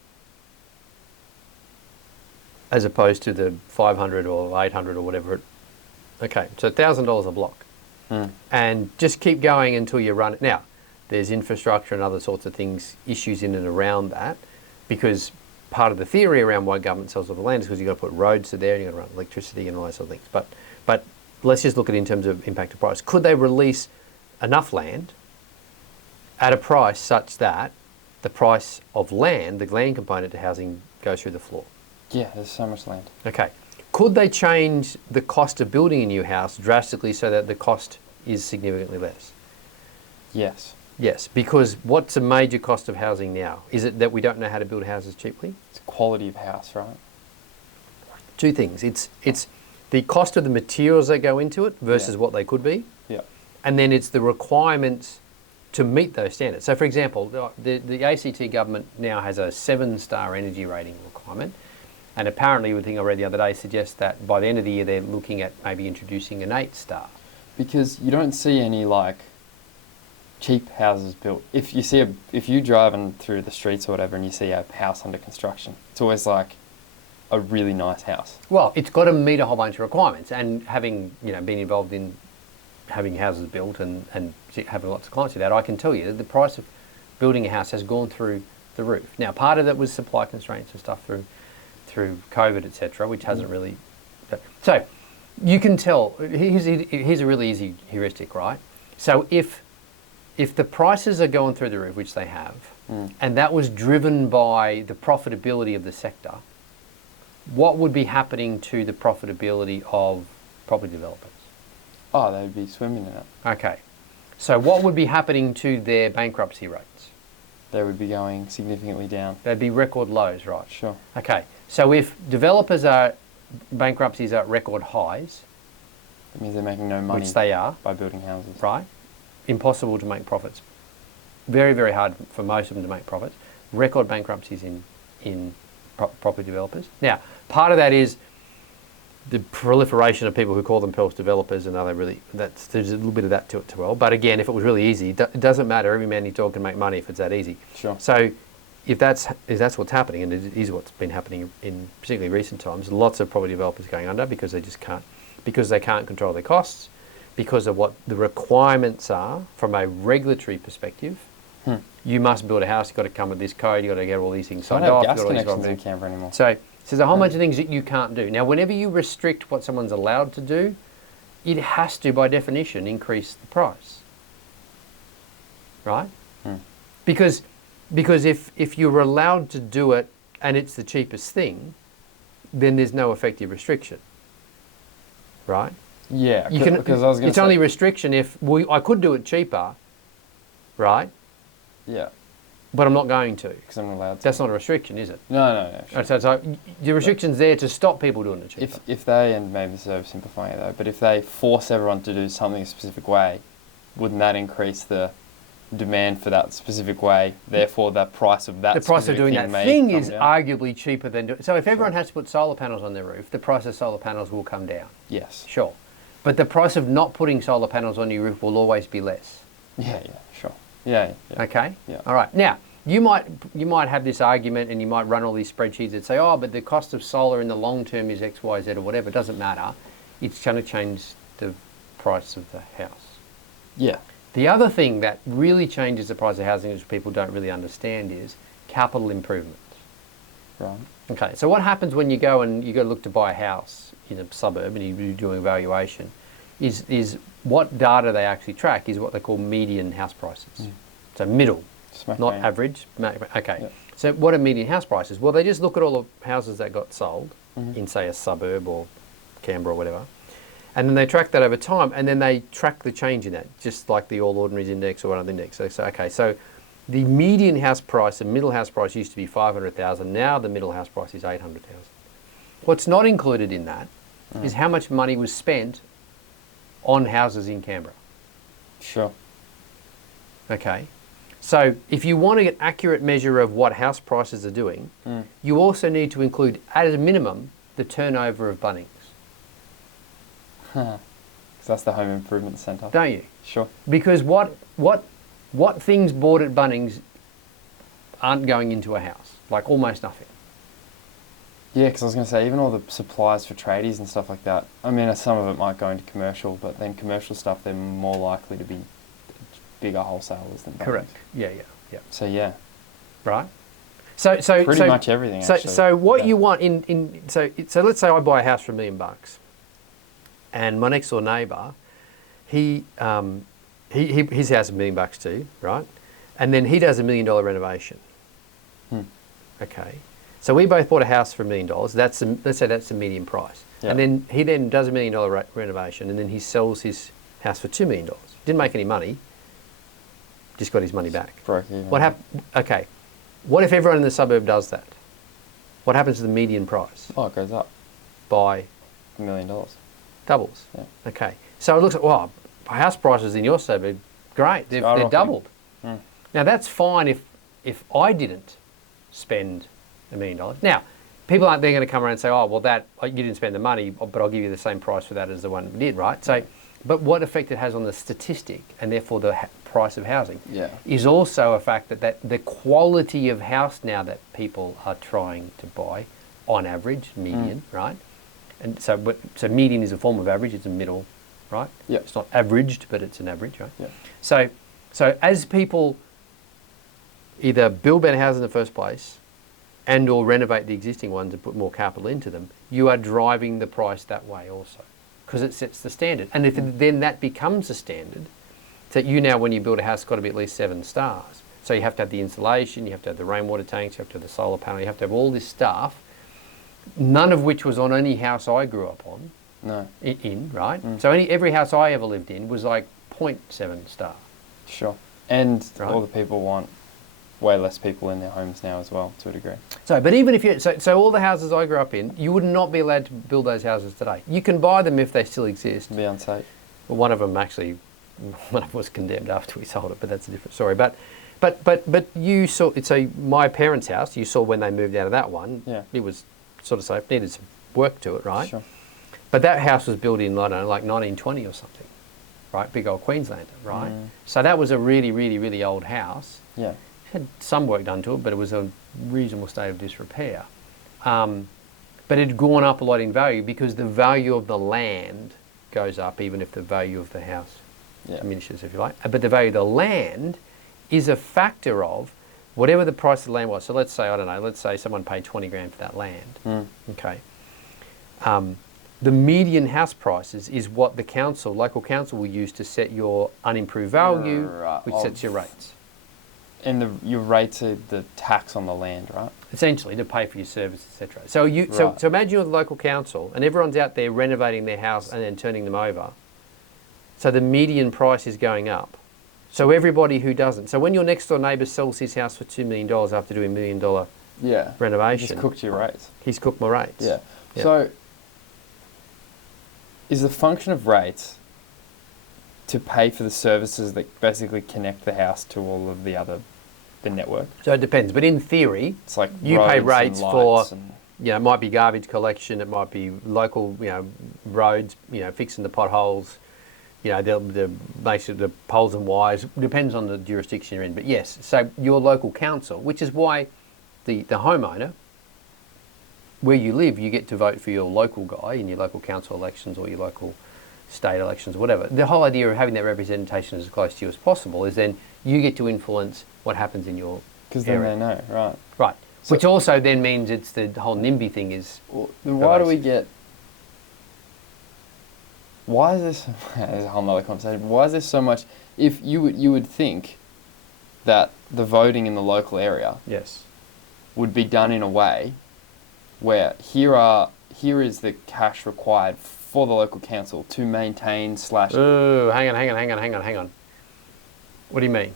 as opposed to the 500 or 800 or whatever. Okay, so $1,000 a block. And just keep going until you run it. Now, there's infrastructure and other sorts of things, issues in and around that, because part of the theory around why government sells all the land is because you've got to put roads to there and you've got to run electricity and all those sort of things. But let's just look at it in terms of impact of price. Could they release enough land at a price such that the price of land, the land component to housing, goes through the floor? Yeah, there's so much land. Okay. Could they change the cost of building a new house drastically so that the cost is significantly less? Yes. Yes, because what's a major cost of housing now? Is it that we don't know how to build houses cheaply? It's quality of house, right? Two things. It's the cost of the materials that go into it versus what they could be. Yeah. And then it's the requirements to meet those standards. So for example, the ACT government now has a 7-star energy rating requirement. And apparently, the thing I read the other day suggests that by the end of the year, they're looking at maybe introducing an 8-star. Because you don't see any cheap houses built. If you're driving through the streets or whatever and you see a house under construction, it's always like a really nice house. Well, it's got to meet a whole bunch of requirements. And having been involved in having houses built and having lots of clients with that, I can tell you that the price of building a house has gone through the roof. Now, part of that was supply constraints and stuff through COVID, etc., which hasn't really... So, you can tell, here's a really easy heuristic, right? So if the prices are going through the roof, which they have, and that was driven by the profitability of the sector, what would be happening to the profitability of property developers? Oh, they'd be swimming in it. Okay. So what would be happening to their bankruptcy rates? They would be going significantly down. They'd be record lows, right? Sure. Okay. So if bankruptcies are at record highs, that means they're making no money, which they are, by building houses. Right? Impossible to make profits. Very, very hard for most of them to make profits. Record bankruptcies in property developers. Now, part of that is the proliferation of people who call themselves developers, and there's a little bit of that to it as well. But again, if it was really easy, it doesn't matter. Every man you talk can make money if it's that easy. Sure. So if that's what's happening, and it is what's been happening in particularly recent times, lots of property developers going under because they can't control their costs, because of what the requirements are from a regulatory perspective. You must build a house, you've got to come with this code, you've got to get all these things signed off. Don't have gas connections in Canberra anymore. So there's a whole bunch of things that you can't do. Now, whenever you restrict what someone's allowed to do, it has to, by definition, increase the price. Right? Because if you're allowed to do it and it's the cheapest thing, then there's no effective restriction. Right? Yeah, because I was going to say... It's only restriction if I could do it cheaper, right? Yeah. but I'm not going to. Because I'm not allowed to. That's not a restriction, is it? No. Sure. So the restriction's there to stop people doing it cheaper. If they, and maybe this is oversimplifying it though, but if they force everyone to do something a specific way, wouldn't that increase the demand for that specific way? Therefore, the price of that the price of specific doing thing that may thing come is down? arguably cheaper than so if everyone has to put solar panels on their roof, the price of solar panels will come down. Yes. Sure. But the price of not putting solar panels on your roof will always be less. Yeah, sure. Yeah. Okay? Yeah. All right. Now, you might have this argument and you might run all these spreadsheets that say, oh, but the cost of solar in the long term is X, Y, Z or whatever. It doesn't matter. It's going to change the price of the house. Yeah. The other thing that really changes the price of housing, which people don't really understand, is capital improvements. Right. Okay, so what happens when you go to look to buy a house in a suburb and you're doing evaluation is what data they actually track is what they call median house prices. So middle, not average. Okay, Yep. So what are median house prices? Well, they just look at all the houses that got sold in, say, a suburb or Canberra or whatever, and then they track that over time, and then they track the change in that, just like the All Ordinaries Index or another index. So the median house price, the middle house price used to be 500,000. Now the middle house price is 800,000. What's not included in that is how much money was spent on houses in Canberra. Sure. Okay. So if you want to get accurate measure of what house prices are doing, you also need to include, as a minimum, the turnover of Bunnings. Because that's the home improvement centre. Don't you? Sure. Because what things bought at Bunnings aren't going into a house, like almost nothing. Yeah, because I was going to say, even all the supplies for tradies and stuff like that, I mean, some of it might go into commercial, but then commercial stuff, they're more likely to be bigger wholesalers than Bunnings. Correct. Yeah. So, yeah. Right? So Pretty much everything, actually. So what you want so let's say I buy a house for $1 million, and my next door neighbour, his house is $1 million too, right? And then he does $1 million renovation. Okay. So we both bought a house for $1 million. Let's say that's the median price. Yep. And then he then does $1 million renovation, and then he sells his house for $2 million. Didn't make any money. Just got his money back. Broke even. What Okay. What if everyone in the suburb does that? What happens to the median price? Oh, it goes up. By $1 million. doubles. Yeah. Okay. So it looks like, well, house prices in your suburb, great. They're doubled. Now that's fine if I didn't spend $1 million. Now, people aren't then going to come around and say, oh, well, that you didn't spend the money, but I'll give you the same price for that as the one that did, right? So, but what effect it has on the statistic and therefore the price of housing is also a fact that the quality of house now that people are trying to buy, on average, median, right? And so median is a form of average, it's a middle, right? Yeah. It's not averaged, but it's an average, right? Yeah. So as people either build better houses in the first place and or renovate the existing ones and put more capital into them, you are driving the price that way also, because it sets the standard. And if then that becomes a standard, that you now, when you build a house, got to be at least 7 stars. So you have to have the insulation, you have to have the rainwater tanks, you have to have the solar panel, you have to have all this stuff, none of which was on any house I grew up on. No. Right? So every house I ever lived in was like 0.7 star. Sure. And Right. all the people want way less people in their homes now as well, to a degree. So, but even if so all the houses I grew up in, you would not be allowed to build those houses today. You can buy them if they still exist. It'd be unsafe. Well, one of them was condemned after we sold it, but that's a different story. But you saw, so my parents' house, you saw when they moved out of that one, it was sort of safe, needed some work to it, right? Sure. But that house was built in, I don't know, like 1920 or something, right? Big old Queenslander, right? So that was a really, really, really old house. Yeah. Had some work done to it, but it was a reasonable state of disrepair. But it had gone up a lot in value because the value of the land goes up even if the value of the house diminishes, if you like. But the value of the land is a factor of whatever the price of the land was. So let's say, I don't know, let's say someone paid 20 grand for that land. Okay. The median house prices is what the local council will use to set your unimproved value, which sets your rates. And your rates are the tax on the land, right? Essentially, to pay for your service, etc. So so imagine you're the local council and everyone's out there renovating their house and then turning them over. So the median price is going up. So everybody who doesn't. So when your next door neighbour sells his house for $2 million after doing $1 million Yeah. renovation, Just cooked your rates. he's cooked my rates. Yeah. Yeah. So, is the function of rates to pay for the services that basically connect the house to all of the network? So it depends. But in theory, It's like you roads pay and rates for, lights and, it might be garbage collection, it might be local, roads, fixing the potholes, the basically the poles and wires. Depends on the jurisdiction you're in. But yes, so your local council, which is why the homeowner, where you live, you get to vote for your local guy in your local council elections or your local state elections or whatever. The whole idea of having that representation as close to you as possible is then you get to influence what happens in your because then area. they know, right? Right. So- Which also then means it's the whole NIMBY thing is... Well, then why do we get... Why is this... There's a whole nother conversation. But why is there so much... If you would think that the voting in the local area Yes. would be done in a way where here is the cash required for the local council to maintain / Oh, hang on. What do you mean?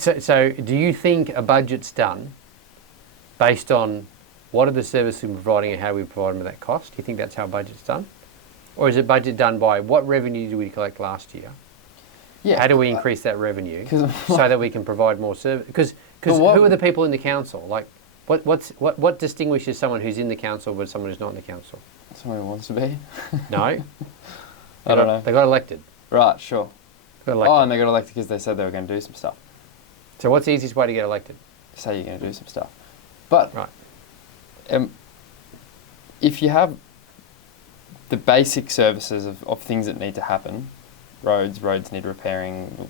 So do you think a budget's done based on what are the services we're providing and how we provide them at that cost? Do you think that's how a budget's done? Or is it budget done by what revenue did we collect last year? Yeah. How do we increase that revenue 'Cause so that we can provide more service? Because who are the people in the council? Like, what distinguishes someone who's in the council but someone who's not in the council? Someone who wants to be? No. I don't know. They got elected. Right, sure. Got elected. Oh, and they got elected because they said they were going to do some stuff. So what's the easiest way to get elected? Say you're going to do some stuff. But Right. if you have the basic services of things that need to happen, roads need repairing,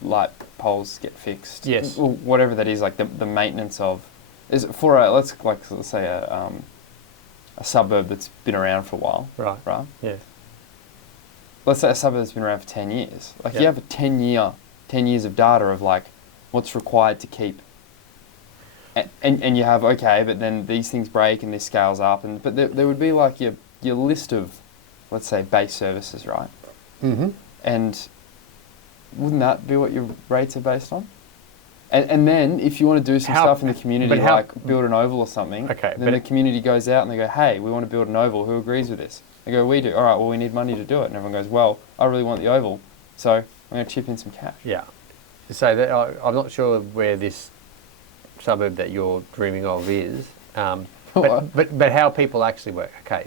light poles get fixed. Yes. Whatever that is, like the maintenance of, is for a, let's say a suburb that's been around for a while. Right. Yeah. Let's say a suburb that's been around for 10 years. Like you have a 10 years of data of like what's required to keep. And you have, okay, but then these things break and this scales up. But there would be like your list of, let's say, base services, right? Mm-hmm. And wouldn't that be what your rates are based on? And then if you want to do some stuff in the community, like build an oval or something, then the community goes out and they go, hey, we want to build an oval. Who agrees with this? They go, we do. All right, well, we need money to do it. And everyone goes, well, I really want the oval, so I'm going to chip in some cash. Yeah. So that, I'm not sure where this suburb that you're dreaming of is, but how people actually work. Okay,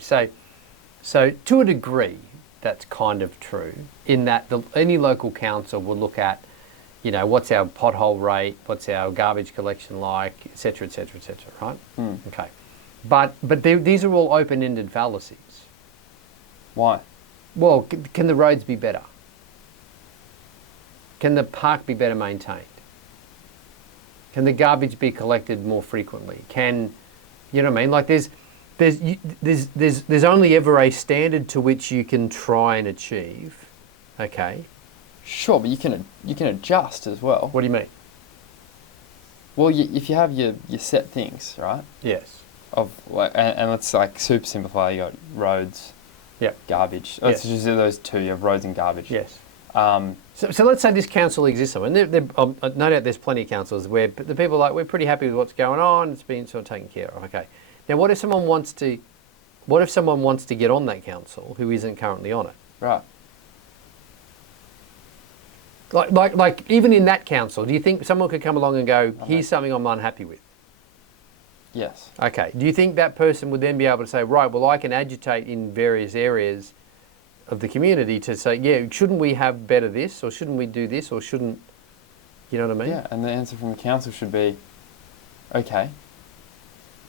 so to a degree, that's kind of true in that any local council will look at, what's our pothole rate, what's our garbage collection like, et cetera, right? Mm. Okay. But these are all open-ended fallacies. Why? Well, can the roads be better? Can the park be better maintained? Can the garbage be collected more frequently? You know what I mean? Like there's only ever a standard to which you can try and achieve. Okay. Sure, but you can adjust as well. What do you mean? Well, if you have your set things, right? Yes. And let's like super simplify. You got roads. Yep. Garbage. Let's just do those two. You have roads and garbage. Yes. So let's say this council exists, and no doubt there's plenty of councils where the people are like, we're pretty happy with what's going on. It's been sort of taken care of. Okay. Now, what if someone wants to get on that council who isn't currently on it? Right. Like even in that council, do you think someone could come along and go, here's something I'm unhappy with? Yes. Okay. Do you think that person would then be able to say, right, well, I can agitate in various areas of the community to say, yeah, shouldn't we have better this, or shouldn't we do this, or shouldn't, you know what I mean? Yeah, and the answer from the council should be, okay.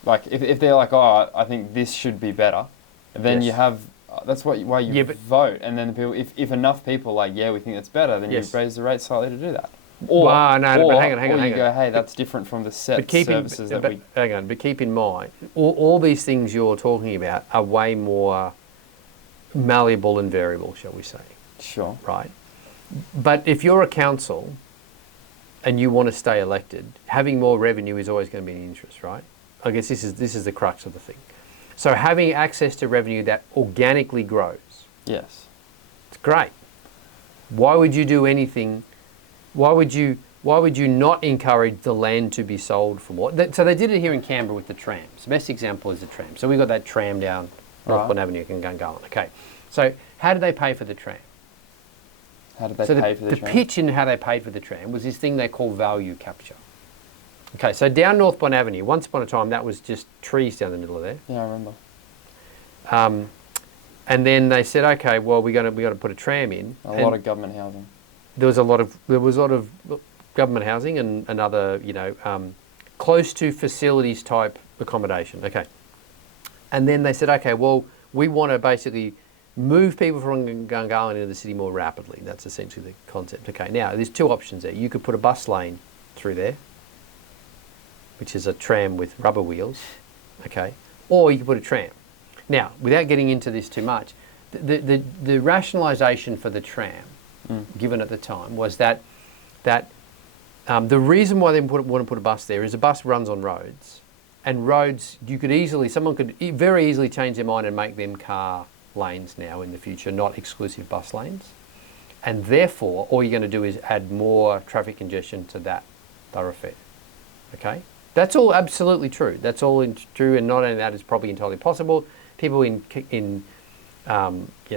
Like, if they're like, oh, I think this should be better, then you have, that's why you vote, and then the people, if enough people are like, yeah, we think that's better, then you raise the rate slightly to do that. But hang on. You go, hey, that's different from the set services that we... Hang on, but keep in mind, all these things you're talking about are way more malleable and variable, shall we say. Sure. Right? But if you're a council and you want to stay elected, having more revenue is always going to be an interest, right? I guess this is the crux of the thing. So having access to revenue that organically grows. Yes. It's great. Why would you do anything... Why would you not encourage the land to be sold for more? So they did it here in Canberra with the trams. The best example is the tram. So we got that tram down Northbourne Avenue in Gungahlin. Okay. So how did they pay for the tram? How did they pay for the tram? The pitch in how they paid for the tram was this thing they call value capture. Okay, so down Northbourne Avenue, once upon a time that was just trees down the middle of there. Yeah, I remember. And then they said, okay, well we got to put a tram in. A lot of government housing. There was a lot of government housing and other, close to facilities type accommodation. Okay. And then they said, okay, well, we want to basically move people from Gungahlin into the city more rapidly. That's essentially the concept. Okay, now there's two options there. You could put a bus lane through there, which is a tram with rubber wheels, okay, or you could put a tram. Now, without getting into this too much, the rationalisation for the tram, given at the time, was that the reason why they want to put a bus there is a bus runs on roads, and roads someone could very easily change their mind and make them car lanes now in the future, not exclusive bus lanes, and therefore all you're going to do is add more traffic congestion to that thoroughfare. Okay, that's all absolutely true. That's all true, and not only that, it's probably entirely possible. People in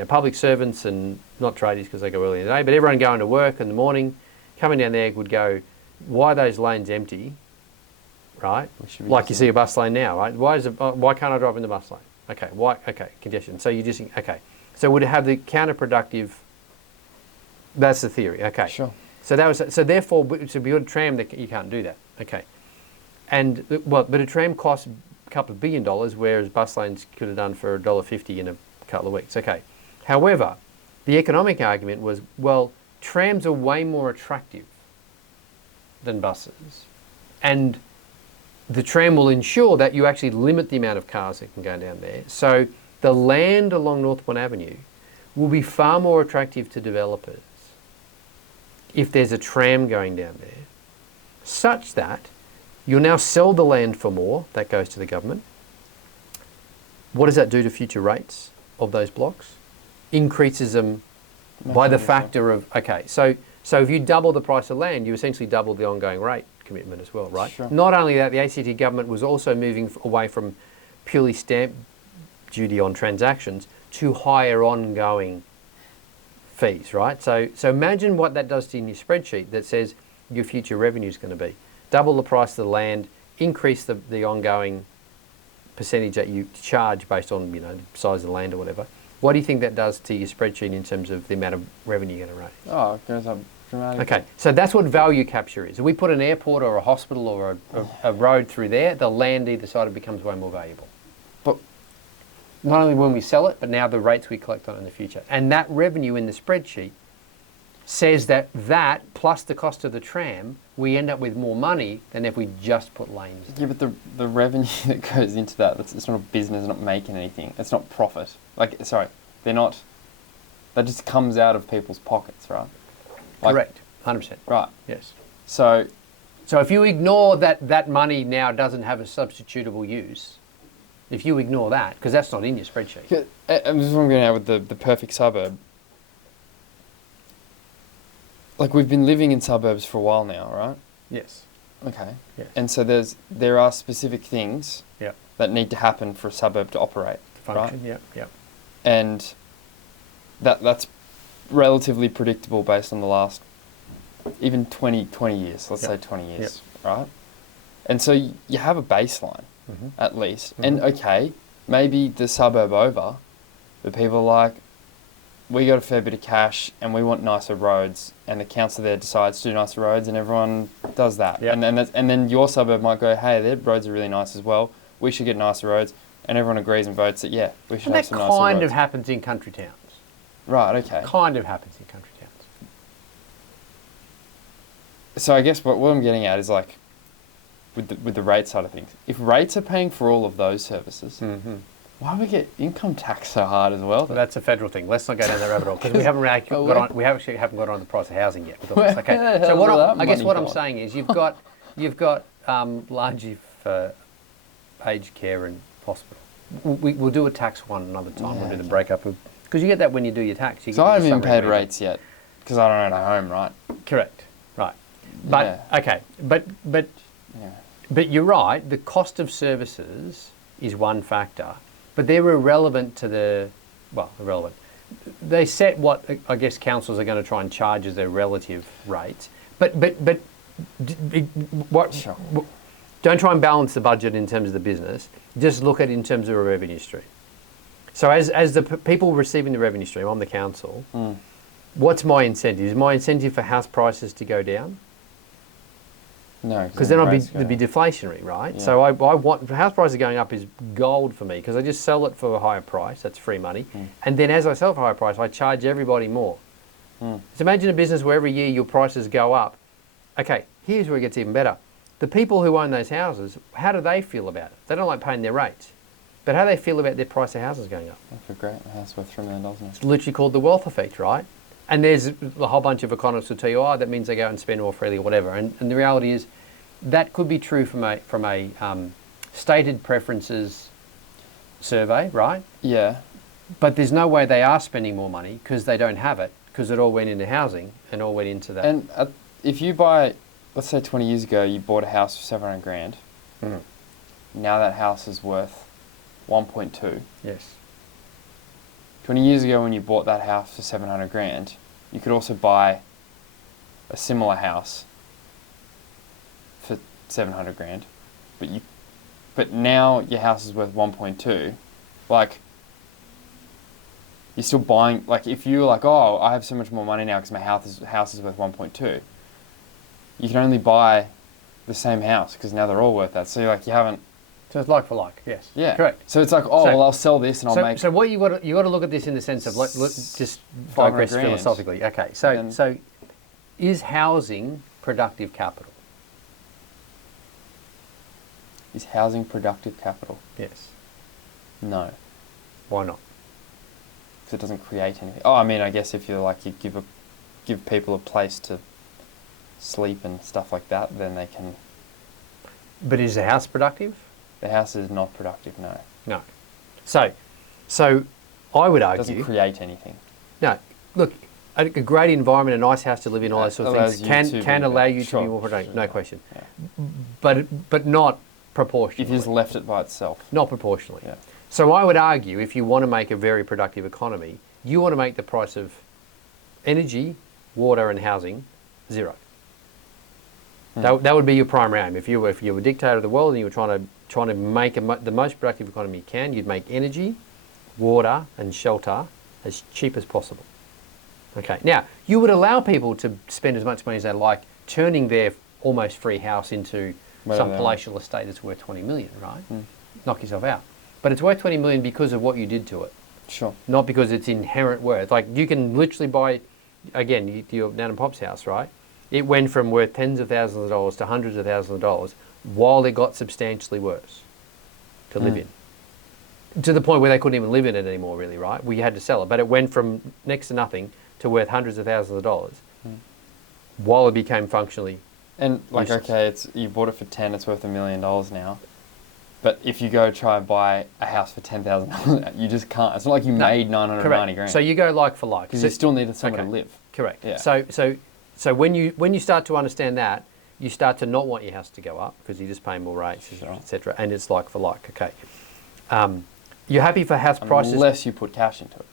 public servants and not tradies because they go early in the day, but everyone going to work in the morning, coming down there would go, why are those lanes empty, right? Like you see a bus lane now, right? Why can't I drive in the bus lane? Okay, why? Okay, congestion. So you just think, okay. So would it have the counterproductive? That's the theory. Okay. Sure. So therefore, to build a tram, that you can't do that. Okay. And but a tram costs a couple of $1 billion, whereas bus lanes could have done for $1.50 in a couple of weeks. Okay. However, the economic argument was, well, trams are way more attractive than buses, and the tram will ensure that you actually limit the amount of cars that can go down there. So the land along Northbourne Avenue will be far more attractive to developers if there's a tram going down there, such that you'll now sell the land for more. That goes to the government. What does that do to future rates of those blocks? Increases them by the factor of, okay, so if you double the price of land, you essentially double the ongoing rate commitment as well, right? Sure. Not only that, the ACT government was also moving away from purely stamp duty on transactions to higher ongoing fees, right? So imagine what that does to your spreadsheet that says your future revenue is going to be. Double the price of the land, increase the ongoing percentage that you charge based on the size of the land or whatever. What do you think that does to your spreadsheet in terms of the amount of revenue you're going to raise? Oh, it goes up dramatically. Okay, so that's what value capture is. If we put an airport or a hospital or a road through there, the land either side becomes way more valuable. But not only when we sell it, but now the rates we collect on it in the future. And that revenue in the spreadsheet says that plus the cost of the tram, we end up with more money than if we just put lanes. Yeah, but the revenue that goes into it's not a business, not making anything. It's not profit. That just comes out of people's pockets, right? Correct, 100%. Right. Yes. So if you ignore that money now doesn't have a substitutable use, if you ignore that, because that's not in your spreadsheet. I'm just wondering now with the perfect suburb. Like, we've been living in suburbs for a while now, right? Yes. Okay. Yes. And so there are specific things that need to happen for a suburb to operate, function, right? Yeah. And that's relatively predictable based on the last even 20 years, let's say 20 years, right? And so you have a baseline, at least. And okay, maybe the suburb over, but people are like, we got a fair bit of cash and we want nicer roads, and the council there decides to do nicer roads, and everyone does that. Yep. And then your suburb might go, hey, their roads are really nice as well, we should get nicer roads, and everyone agrees and votes that, yeah, we should have some nicer roads. And that kind of happens in country towns. Right, okay. Kind of happens in country towns. So I guess what I'm getting at is, like, with the rate side of things, if rates are paying for all of those services, why do we get income tax so hard as well? Well, that's a federal thing. Let's not go down that rabbit hole, because we haven't really actually haven't got on the price of housing yet. Okay. So what I'm saying is, you've got largely for aged care and hospital. We'll do a tax one another time. Yeah, we'll do the breakup of, because you get that when you do your tax. So I haven't even paid rates yet because I don't own a home, right? Correct. Right. But okay, but yeah. but you're right. The cost of services is one factor, but they're irrelevant to irrelevant. They set what I guess councils are going to try and charge as their relative rates. But what? Sure. Don't try and balance the budget in terms of the business. Just look at it in terms of a revenue stream. So as the people receiving the revenue stream, I'm the council. What's my incentive? Is my incentive for house prices to go down? No, because then it'd be deflationary, right? Yeah. So I want house prices going up is gold for me because I just sell it for a higher price. That's free money, and then as I sell for a higher price, I charge everybody more. So imagine a business where every year your prices go up. Okay, here's where it gets even better. The people who own those houses, how do they feel about it? They don't like paying their rates, but how do they feel about their price of houses going up? That's a great house worth $3 million. It's literally called the wealth effect, right? And there's a whole bunch of economists who tell you, oh, that means they go and spend more freely or whatever. And the reality is that could be true from a stated preferences survey, right? Yeah. But there's no way they are spending more money because they don't have it because it all went into housing and all went into that. And if you buy, let's say 20 years ago, you bought a house for 700 grand. Now that house is worth 1.2. Yes. 20 years ago when you bought that house for 700 grand, you could also buy a similar house for 700 grand. But now your house is worth 1.2. Like, you're still buying, like if you're like, oh, I have so much more money now because my house is worth 1.2. You can only buy the same house because now they're all worth that. So you haven't. So it's like for like, yes. Yeah. Correct. So it's like, I'll sell this and I'll make. So what you got to look at this in the sense of just digress philosophically. Okay. So is housing productive capital? Is housing productive capital? Yes. No. Why not? Because it doesn't create anything. Oh, I mean, I guess if you're like you give people a place to sleep and stuff like that, then they can. But is the house productive? The house is not productive, no. No. So I would argue... It doesn't create anything. No. Look, a great environment, a nice house to live in, all those sort of things can allow you to be more productive, no question. Yeah. But not proportionally. If you just left it by itself. Not proportionally. Yeah. So I would argue if you want to make a very productive economy, you want to make the price of energy, water and housing zero. That would be your primary aim. If you were a dictator of the world and you were trying to make the most productive economy you can, you'd make energy, water and shelter as cheap as possible. Okay. Now, you would allow people to spend as much money as they like turning their almost free house into some palatial estate that's worth 20 million, right? Knock yourself out. But it's worth 20 million because of what you did to it. Sure. Not because it's inherent worth. Like you can literally buy, again, your Nan and Pop's house, right? It went from worth tens of thousands of dollars to hundreds of thousands of dollars while it got substantially worse to live in. To the point where they couldn't even live in it anymore, really, right? We had to sell it. But it went from next to nothing to worth hundreds of thousands of dollars while it became functionally useless. Okay, you bought it for 10, it's worth $1 million now. But if you go try and buy a house for $10,000, you just can't. It's not like you made 990 grand. So you go like for like. Because you still needed somewhere to live. Correct. Yeah. So when you start to understand that, you start to not want your house to go up because you're just paying more rates, etc. And it's like for like. Okay. You're happy for house prices unless you put cash into it.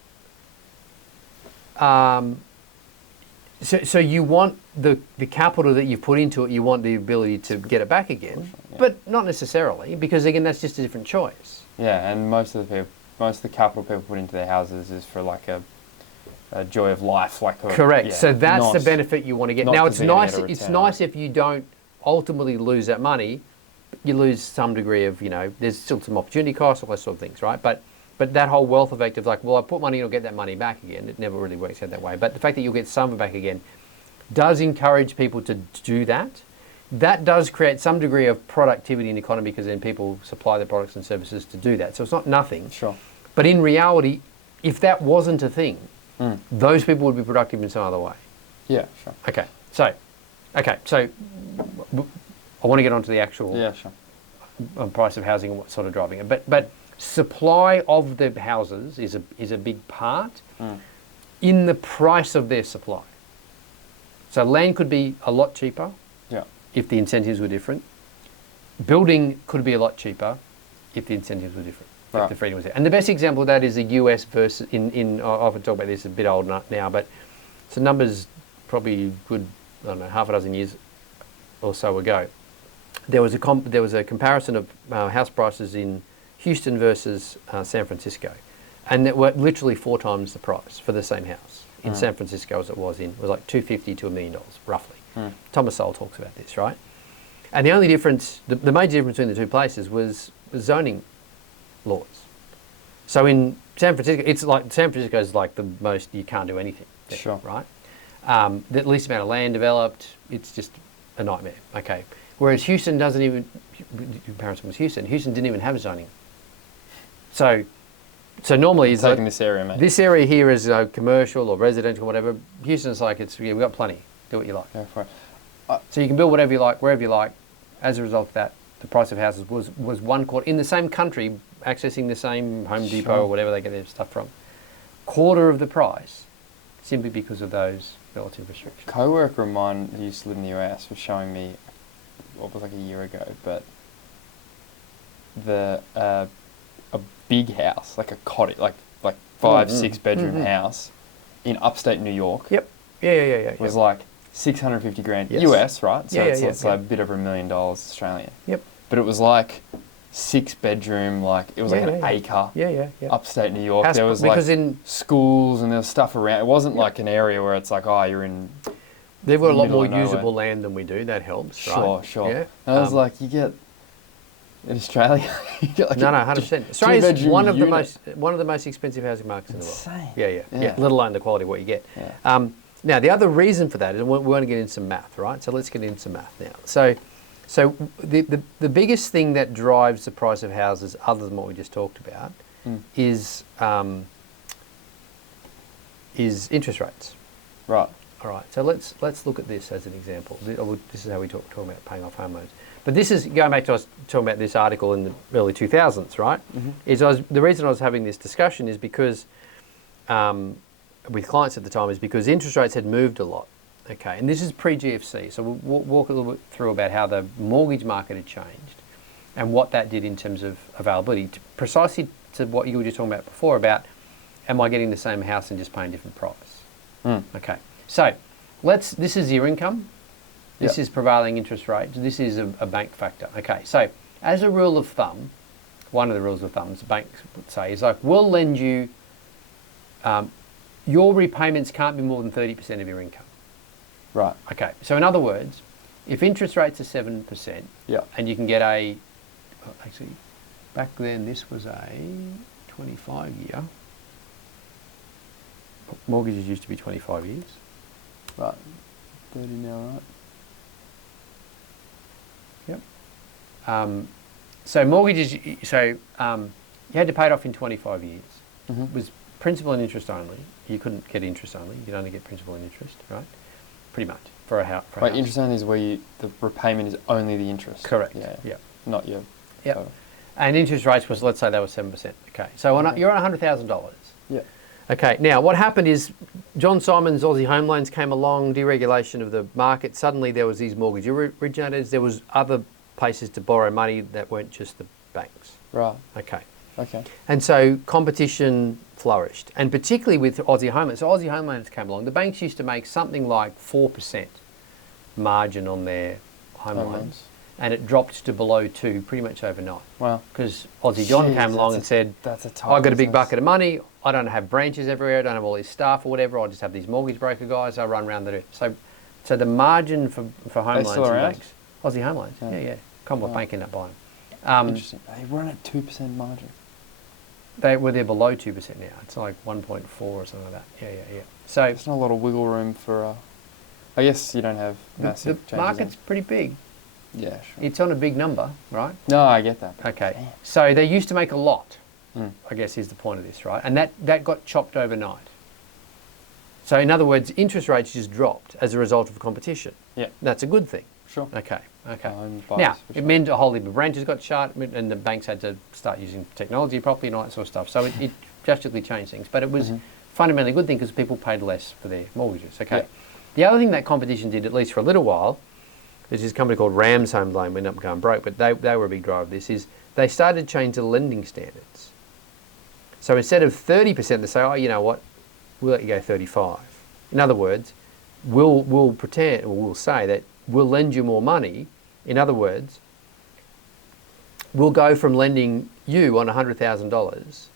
So you want the capital that you've put into it. You want the ability to get it back again, but not necessarily because again that's just a different choice. Yeah, and most of the capital people put into their houses is for like a joy of life, correct. So that's the benefit you want to get. Now it's nice. It's nice if you don't ultimately lose that money. You lose some degree of there's still some opportunity costs, all those sort of things, right? But that whole wealth effect of like, well, I put money and I'll get that money back again. It never really works out that way. But the fact that you'll get some of it back again does encourage people to do that. That does create some degree of productivity in the economy because then people supply their products and services to do that. So it's not nothing. Sure. But in reality, if that wasn't a thing, those people would be productive in some other way. Yeah, sure. Okay, so I want to get onto the actual price of housing and what's sort of driving it. But supply of the houses is a big part in the price of their supply. So land could be a lot cheaper if the incentives were different. Building could be a lot cheaper if the incentives were different, if the freedom was there. And the best example of that is the US versus, I often talk about this, a bit old now, but so numbers probably good, I don't know, half a dozen years or so ago. There was a comparison of house prices in Houston versus San Francisco. And that were literally 4 times the price for the same house in San Francisco as it was like $250,000 to $1 million, roughly. Thomas Sowell talks about this, right? And the only difference, the major difference between the two places was zoning laws. So in San Francisco, San Francisco is like the most, you can't do anything there, sure. right? The least amount of land developed, it's just a nightmare, okay? Whereas Houston doesn't even, comparison was Houston didn't even have zoning. So normally it's taking this area, mate. This area here is commercial or residential, or whatever. Houston's like, we've got plenty. Do what you like. Go for it. So you can build whatever you like, wherever you like. As a result of that, the price of houses was 1/4 in the same country, accessing the same Home Depot or whatever they get their stuff from. Quarter of the price, simply because of those relative restrictions. Co-worker of mine who used to live in the US was showing me, what was like a year ago, but a big house, like a cottage, like 5-6 bedroom house in upstate New York. Yep. Yeah. Was like 650 grand Yes. US, right? So it's like yeah. a bit over $1 million Australian. Yep. But it was like 6 bedroom, like it was like an acre. Yeah. Upstate New York. House, there was because like in schools and there was stuff around. It wasn't like an area where it's like, oh, you're in. They've got a lot middle more of nowhere. usable land than we do. That helps, right? Sure. Yeah. And I was like, you get in Australia. You get like 100%. Australia's one of unit. the most expensive housing markets in the world. Insane. Yeah. Let alone the quality of what you get. Yeah. Now the other reason for that is we want to get into some math, right? So let's get into some math now. So the biggest thing that drives the price of houses, other than what we just talked about, is interest rates. Right. All right. So let's look at this as an example. This is how we talk about paying off home loans. But this is going back to us talking about this article in the early 2000s, right? The reason I was having this discussion is because with clients at the time is because interest rates had moved a lot. Okay, and this is pre-GFC, so we'll walk a little bit through about how the mortgage market had changed and what that did in terms of availability, precisely to what you were just talking about before about, am I getting the same house and just paying different price? Okay, so this is your income, this is prevailing interest rate, this is a bank factor. Okay, so as a rule of thumb, one of the rules of thumbs banks would say is like, we'll lend you, your repayments can't be more than 30% of your income. Right. Okay, so in other words, if interest rates are 7%, and you can get actually, back then this was a 25-year. Mortgages used to be 25 years. Right. 30 now, right? Yep. So mortgages, you had to pay it off in 25 years. It was principal and interest only. You couldn't get interest only. You'd only get principal and interest, right? Pretty much for a house. Right, interest only is where the repayment is only the interest. Correct. Yeah. Not your. Yeah. And interest rates was, let's say they were 7%. Okay. So you're on $100,000. Yeah. Okay. Now what happened is John Simon's Aussie Home Loans came along, deregulation of the market. Suddenly there was these mortgage originators. There was other places to borrow money that weren't just the banks. Right. Okay. And so competition flourished, and particularly with Aussie Home Loans. So Aussie Home Loans came along. The banks used to make something like 4% margin on their home loans, and it dropped to below 2 pretty much overnight. Wow. Because Aussie John came along and said, I've got a big bucket of money, I don't have branches everywhere, I don't have all these staff or whatever, I just have these mortgage broker guys, I run around the... So the margin for home loans in banks, Aussie Home Loans, yeah. Commonwealth Bank ended up buying. Interesting. They run at 2% margin. They're below 2% now. It's like 1.4 or something like that. Yeah. So there's not a lot of wiggle room for. I guess you don't have massive changes. The market's pretty big. Yeah, sure. It's on a big number, right? No, I get that. Okay. Damn. So they used to make a lot. I guess is the point of this, right? And that got chopped overnight. So in other words, interest rates just dropped as a result of competition. Yeah. That's a good thing. Sure. Okay. Now, it meant a whole heap of branches got shut and the banks had to start using technology properly and all that sort of stuff. So it drastically changed things. But it was fundamentally a good thing because people paid less for their mortgages. Okay. Yeah. The other thing that competition did, at least for a little while, there's this company called Rams Home Loan, we ended up going broke, but they were a big driver of this, is they started to change the lending standards. So instead of 30%, they say, oh, you know what, we'll let you go 35. In other words, we'll pretend, or we'll say that we'll lend you more money. In other words, we'll go from lending you on $100,000,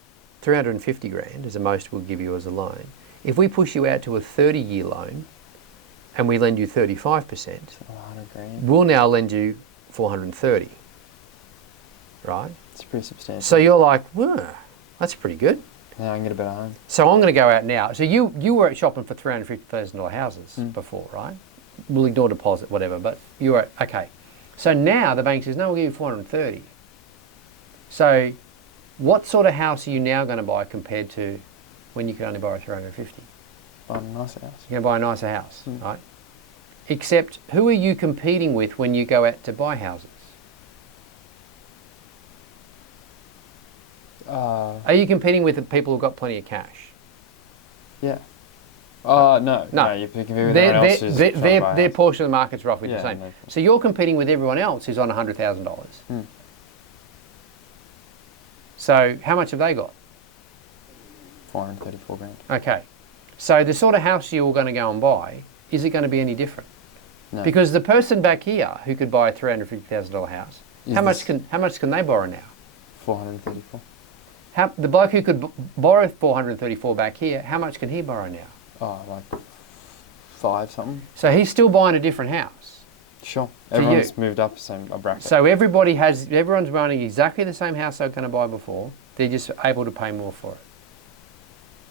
350 grand is the most we'll give you as a loan. If we push you out to a 30-year loan and we lend you 35%, we'll now lend you 430, right? It's pretty substantial. So you're like, whoa, that's pretty good. Now I can get a better home. So I'm going to go out now. So you were shopping for $350,000 houses before, right? We'll ignore deposit, whatever, but you were, okay. So now the bank says, no, we'll give you 430. So what sort of house are you now going to buy compared to when you could only borrow 350? Buy a nicer house. You're going to buy a nicer house, right? Except, who are you competing with when you go out to buy houses? Are you competing with the people who've got plenty of cash? Yeah. No. You're competing with everyone else who's trying to buy a their house. portion of the market's roughly the same. No. So you're competing with everyone else who's on $100,000. So how much have they got? 434 grand. Okay. So the sort of house you're going to go and buy, is it going to be any different? No. Because the person back here who could buy a $350,000 house, how much can they borrow now? 434. The bloke who could borrow 434 back here, how much can he borrow now? Oh, like 5 something. So he's still buying a different house. Sure. Everyone's moved up a bracket. So everyone's running exactly the same house they were going to buy before. They're just able to pay more for it.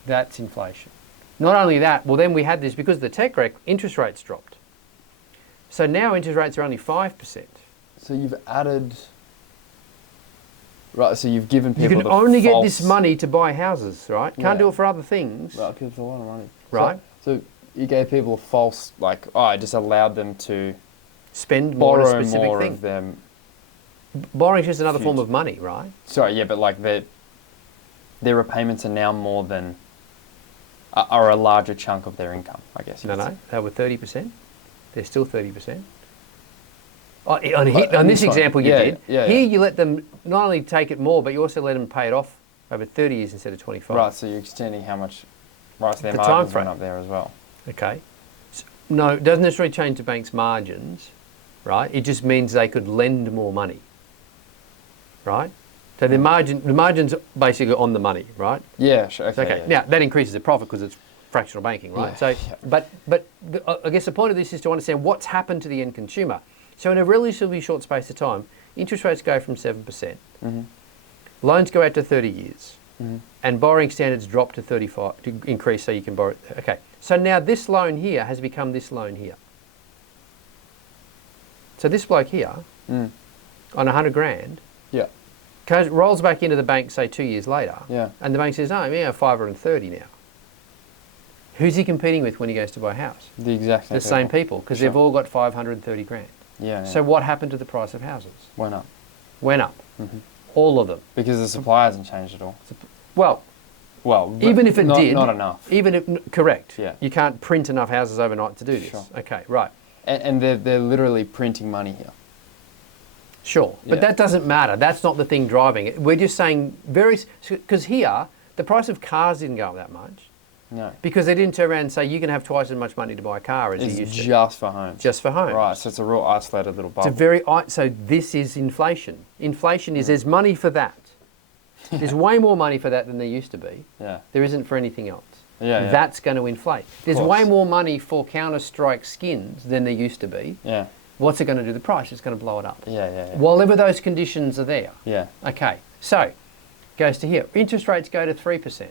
That's inflation. Not only that, well then we had this, because of the tech wreck, interest rates dropped. So now interest rates are only 5%. So you've added... Right, so you've given people You can only get this money to buy houses, right? Can't do it for other things. Right, because it's a lot of money. Right. So you gave people a false, like, I just allowed them to spend more on a borrow specific more thing. of them. Borrowing is just another form of money, right? Sorry, yeah, but like their repayments are now more than, are a larger chunk of their income, I guess. No, they were 30%. They're still 30%. On this example you did. Here you let them not only take it more, but you also let them pay it off over 30 years instead of 25. Right, so you're extending how much, right, so their The margins timeframe. went up there as well. Okay. No, it doesn't necessarily change the bank's margins, right? It just means they could lend more money, right? So the margin's basically on the money, right? Yeah, sure. Okay. Now, that increases the profit because it's fractional banking, right? Yeah. But I guess the point of this is to understand what's happened to the end consumer. So in a relatively short space of time, interest rates go from 7%. Loans go out to 30 years. And borrowing standards drop to 35 to increase so you can borrow. Okay. So now this loan here has become this loan here. So this bloke here, on 100 grand, rolls back into the bank, say 2 years later, and the bank says, no, we have 530 now. Who's he competing with when he goes to buy a house? The same people, because they've all got 530 grand. So what happened to the price of houses? Went up. Went up. All of them. Because the supply hasn't changed at all. Well, even if it did, not enough. Correct. Yeah. You can't print enough houses overnight to do this. Sure. Okay, right. And they're literally printing money here. Sure, but that doesn't matter. That's not the thing driving it. We're just saying because here the price of cars didn't go up that much. No. Because they didn't turn around and say you can have twice as much money to buy a car as you used to. It's just for homes. Just for homes. Right, so it's a real isolated little bubble. So this is inflation. Inflation is there's money for that. There's way more money for that than there used to be. Yeah. There isn't for anything else. Yeah. That's going to inflate. There's way more money for Counter-Strike skins than there used to be. Yeah. What's it going to do to the price? It's going to blow it up. Yeah. Whatever those conditions are there. Yeah. Okay, so goes to here. Interest rates go to 3%.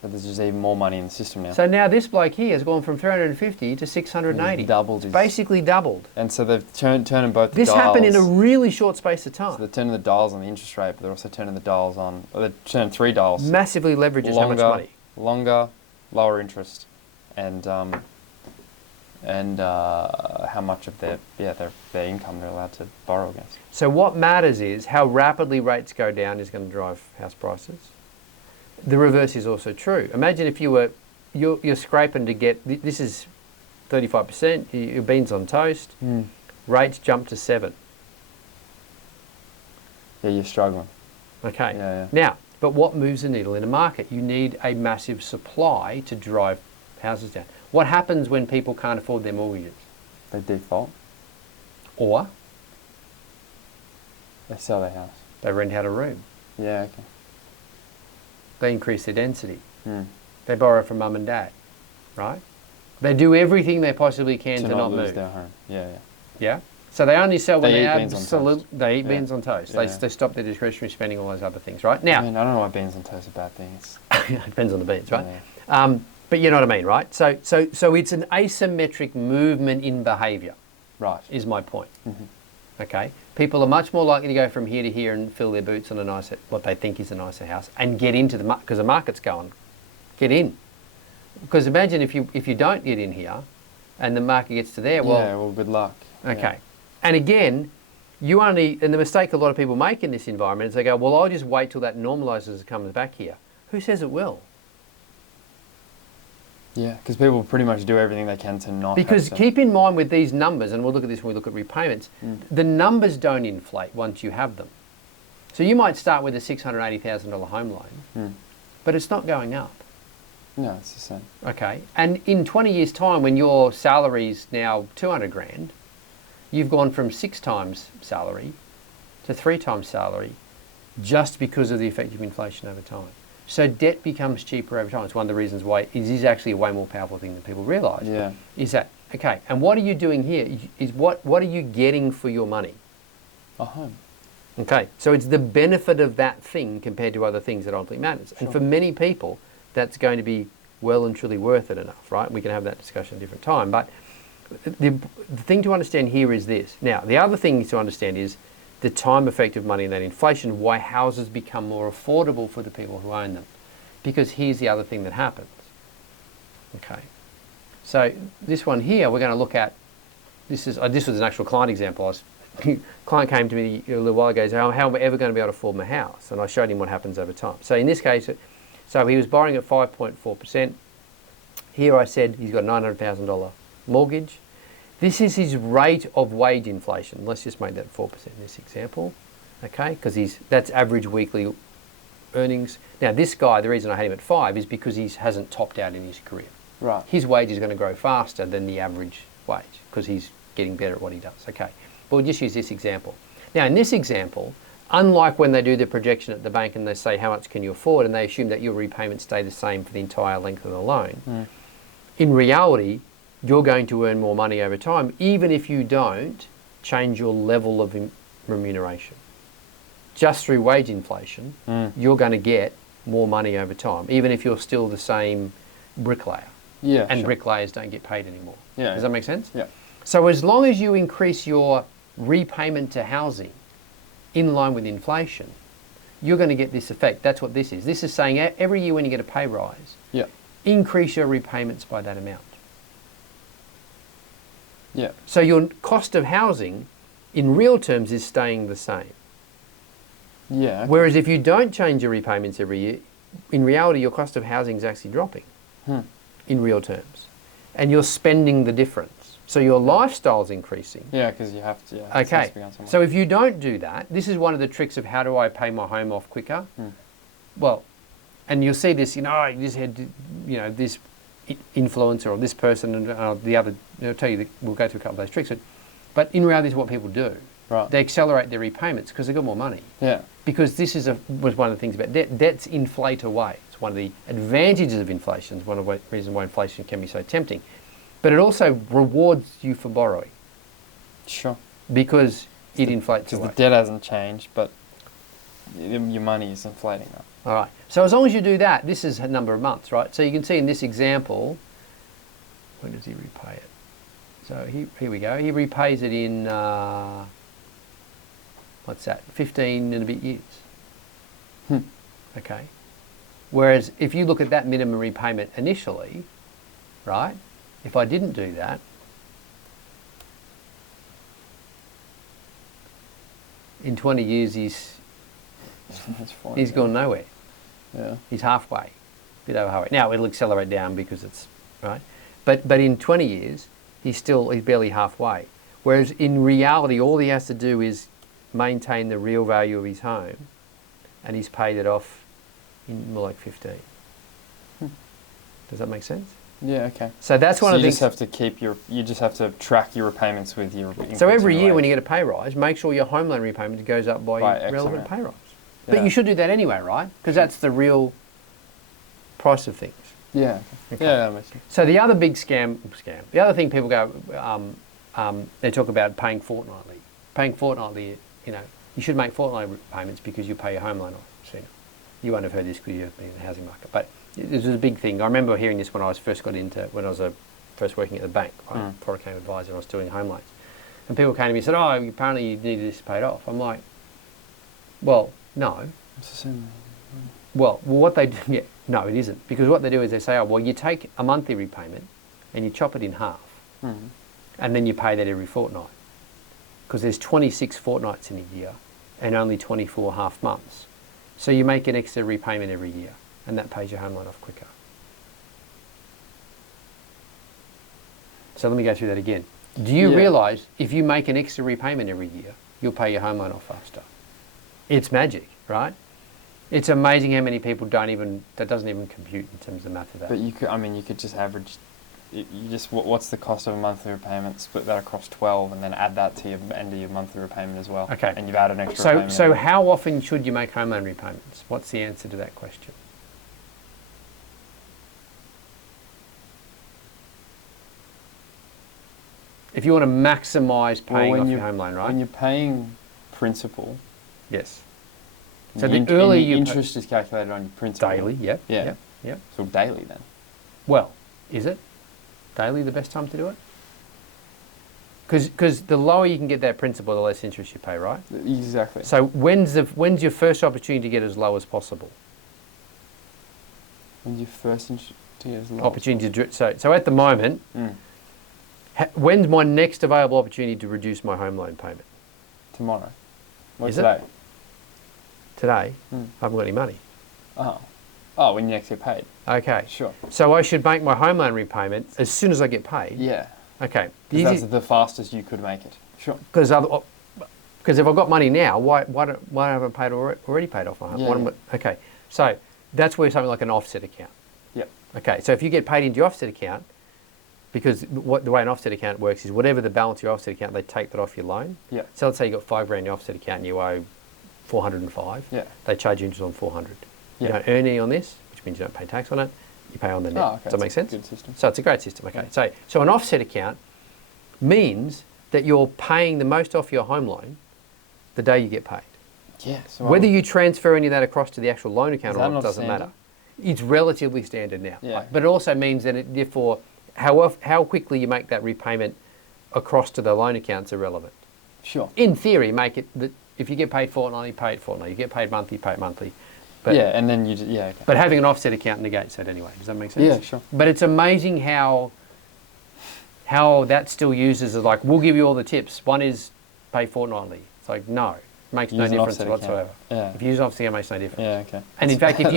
But there's just even more money in the system now. So now this bloke here has gone from 350 to 680. He's doubled. It's basically doubled. And so they've turning both the this dials. happened in a really short space of time. So they're turning the dials on the interest rate, but they're also turning the dials on... They're turning 3 dials. Massively leverages how much money. Longer, lower interest, and how much of their income they're allowed to borrow against. So what matters is how rapidly rates go down is going to drive house prices. The reverse is also true. Imagine if you're scraping to get, this is 35%, your beans on toast, Rates jump to 7. Yeah, you're struggling. Okay. Yeah. Now, but what moves the needle in a market? You need a massive supply to drive houses down. What happens when people can't afford their mortgages? They default. Or They sell their house. they rent out a room. Yeah, okay. They increase their density. Hmm. They borrow from mum and dad, right? They do everything they possibly can to not lose move. their home. Yeah. Yeah. So they only sell when They they eat beans on toast. They eat Yeah. beans on toast. Yeah. They stop their discretionary spending, all those other things, right? Now, I mean, I don't know why beans on toast are bad things. it depends on the beans, right? Yeah. But you know what I mean, right? So it's an asymmetric movement in behaviour. Right. Is my point. Mm-hmm. Okay, people are much more likely to go from here to here and fill their boots on a nicer, what they think is a nicer house, and get into the market because the market's going. Get in, because imagine if you don't get in here, and the market gets to there. Well, yeah. Well, good luck. okay, Yeah. and again, and the mistake a lot of people make in this environment is they go, well, I'll just wait till that normalises and comes back here. Who says it will? Yeah, because people pretty much do everything they can to not. Because have to. keep in mind with these numbers, and we'll look at this when we look at repayments, the numbers don't inflate once you have them. So you might start with a $680,000 home loan, but it's not going up. No, it's the same. Okay, and in 20 years' time, when your salary's now 200 grand, you've gone from 6 times salary to 3 times salary, just because of the effect of inflation over time. So debt becomes cheaper over time. It's one of the reasons why it is actually a way more powerful thing than people realise. Yeah. Is that, okay, and what are you doing here? Is what are you getting for your money? A home. Okay, so it's the benefit of that thing compared to other things that ultimately matters. Sure. And for many people, that's going to be well and truly worth it enough, right? We can have that discussion at a different time. But the thing to understand here is this. Now, the other thing to understand is the time effect of money and that inflation, why houses become more affordable for the people who own them. Because here's the other thing that happens. Okay, so this one here, we're going to look at, this was an actual client example. Client came to me a little while ago and said, how am I ever going to be able to afford my house? And I showed him what happens over time. So in this case, so he was borrowing at 5.4%. Here I said he's got a $900,000 mortgage. This is his rate of wage inflation. Let's just make that 4% in this example, okay? Because that's average weekly earnings. Now this guy, the reason I had him at 5 is because he hasn't topped out in his career. Right. His wage is going to grow faster than the average wage because he's getting better at what he does, okay? But we'll just use this example. Now in this example, unlike when they do the projection at the bank and they say how much can you afford and they assume that your repayments stay the same for the entire length of the loan, in reality, you're going to earn more money over time, even if you don't change your level of remuneration. Just through wage inflation, you're going to get more money over time, even if you're still the same bricklayer. Yeah. And sure. bricklayers don't get paid anymore. Yeah. Does that make sense? Yeah. So as long as you increase your repayment to housing in line with inflation, you're going to get this effect. That's what this is. This is saying every year when you get a pay rise, Yeah. increase your repayments by that amount. Yeah. So your cost of housing in real terms is staying the same. Yeah. Okay. Whereas if you don't change your repayments every year, in reality your cost of housing is actually dropping in real terms. And you're spending the difference. So your lifestyle's increasing. Yeah, because you have to. Yeah, it has Okay, to be on somewhere. so if you don't do that, this is one of the tricks of how do I pay my home off quicker? Well, and you'll see this, I just had, this influencer or this person and the other, I'll tell you, we'll go through a couple of those tricks. But in reality, this is what people do. Right. They accelerate their repayments because they've got more money. Yeah. Because this was one of the things about debt. Debts inflate away. It's one of the advantages of inflation. It's one of the reasons why inflation can be so tempting. But it also rewards you for borrowing Sure. because it inflates Because away. the debt hasn't changed, but your money is inflating up. All right. So as long as you do that, this is a number of months, right? So you can see in this example, when does he repay it? So here we go. He repays it in, what's that, 15 and a bit years. Okay. Whereas if you look at that minimum repayment initially, right, if I didn't do that, in 20 years That's fine. he's gone nowhere. Yeah. He's halfway, bit over halfway. Now it'll accelerate down because it's right, but in 20 years he's barely halfway. Whereas in reality, all he has to do is maintain the real value of his home, and he's paid it off in more like 15. Does that make sense? Yeah, okay. So that's one of the things. You just have to track your repayments with your So every year when you get a pay rise, make sure your home loan repayment goes up by your relevant pay rise. Yeah. But you should do that anyway, right? Because that's the real price of things. Yeah. Okay. Yeah, that makes sense. So the other big scam, the other thing people go, they talk about paying fortnightly. Paying fortnightly, you should make fortnightly payments because you pay your home loan off sooner. You won't have heard this because you've been in the housing market, but this was a big thing. I remember hearing this when I was first working at the bank, right? Before I became advisor, and I was doing home loans. And people came to me and said, oh, apparently you needed this paid off. I'm like, well, no. It's the same. Well, what they do, no, it isn't. Because what they do is they say, oh, well, you take a monthly repayment and you chop it in half. And then you pay that every fortnight. Because there's 26 fortnights in a year and only 24 half months. So you make an extra repayment every year, and that pays your home loan off quicker. So let me go through that again. Do you realise if you make an extra repayment every year, you'll pay your home loan off faster? It's magic, right? It's amazing how many people that doesn't even compute in terms of the math of that. But you could just average, what's the cost of a monthly repayment, split that across 12 and then add that to your end of your monthly repayment as well. Okay. And you've added an extra repayment. So how often should you make home loan repayments? What's the answer to that question? If you want to maximise paying off your home loan, right? When you're paying principal. Yes. So the earlier you interest is calculated on your principal. Daily, yep. Yeah. Yep. So daily then. Well, is it? Daily the best time to do it? Because the lower you can get that principal, the less interest you pay, right? Exactly. So when's your first opportunity to get as low as possible? When's your first to get as low opportunity to so at the moment, when's my next available opportunity to reduce my home loan payment? Tomorrow. Is today? It? Today? I haven't got any money. Oh, when you next get paid. Okay. Sure. So I should make my home loan repayment as soon as I get paid? Yeah. Okay. That's the fastest you could make it. Sure. Because if I've got money now, why haven't I already paid off my home? Okay. So that's where something like an offset account. Yep. Okay. So if you get paid into your offset account, because the way an offset account works is whatever the balance of your offset account, they take that off your loan. Yeah. So let's say you got $5,000 in your offset account and you owe 405. Yeah. They charge you interest on 400. Yeah. You don't earn any on this, which means you don't pay tax on it. You pay on the net. Oh, okay. Does that make sense? Good system. So it's a great system. Okay. Yeah. So an offset account means that you're paying the most off your home loan the day you get paid. Yeah. So whether you transfer any of that across to the actual loan account or not doesn't standard? matter. It's relatively standard now. Yeah. But it also means that therefore how quickly you make that repayment across to the loan account's irrelevant. Sure. In theory, make it that if you get paid fortnightly, pay it fortnightly. You get paid monthly, pay it monthly. But, yeah, and then okay. But having an offset account negates that anyway. Does that make sense? Yeah, sure. But it's amazing how that still uses as like, we'll give you all the tips. One is pay fortnightly. It's like, no, it makes no difference whatsoever. Yeah. If you use an offset account, it makes no difference. Yeah, okay. And in fact, if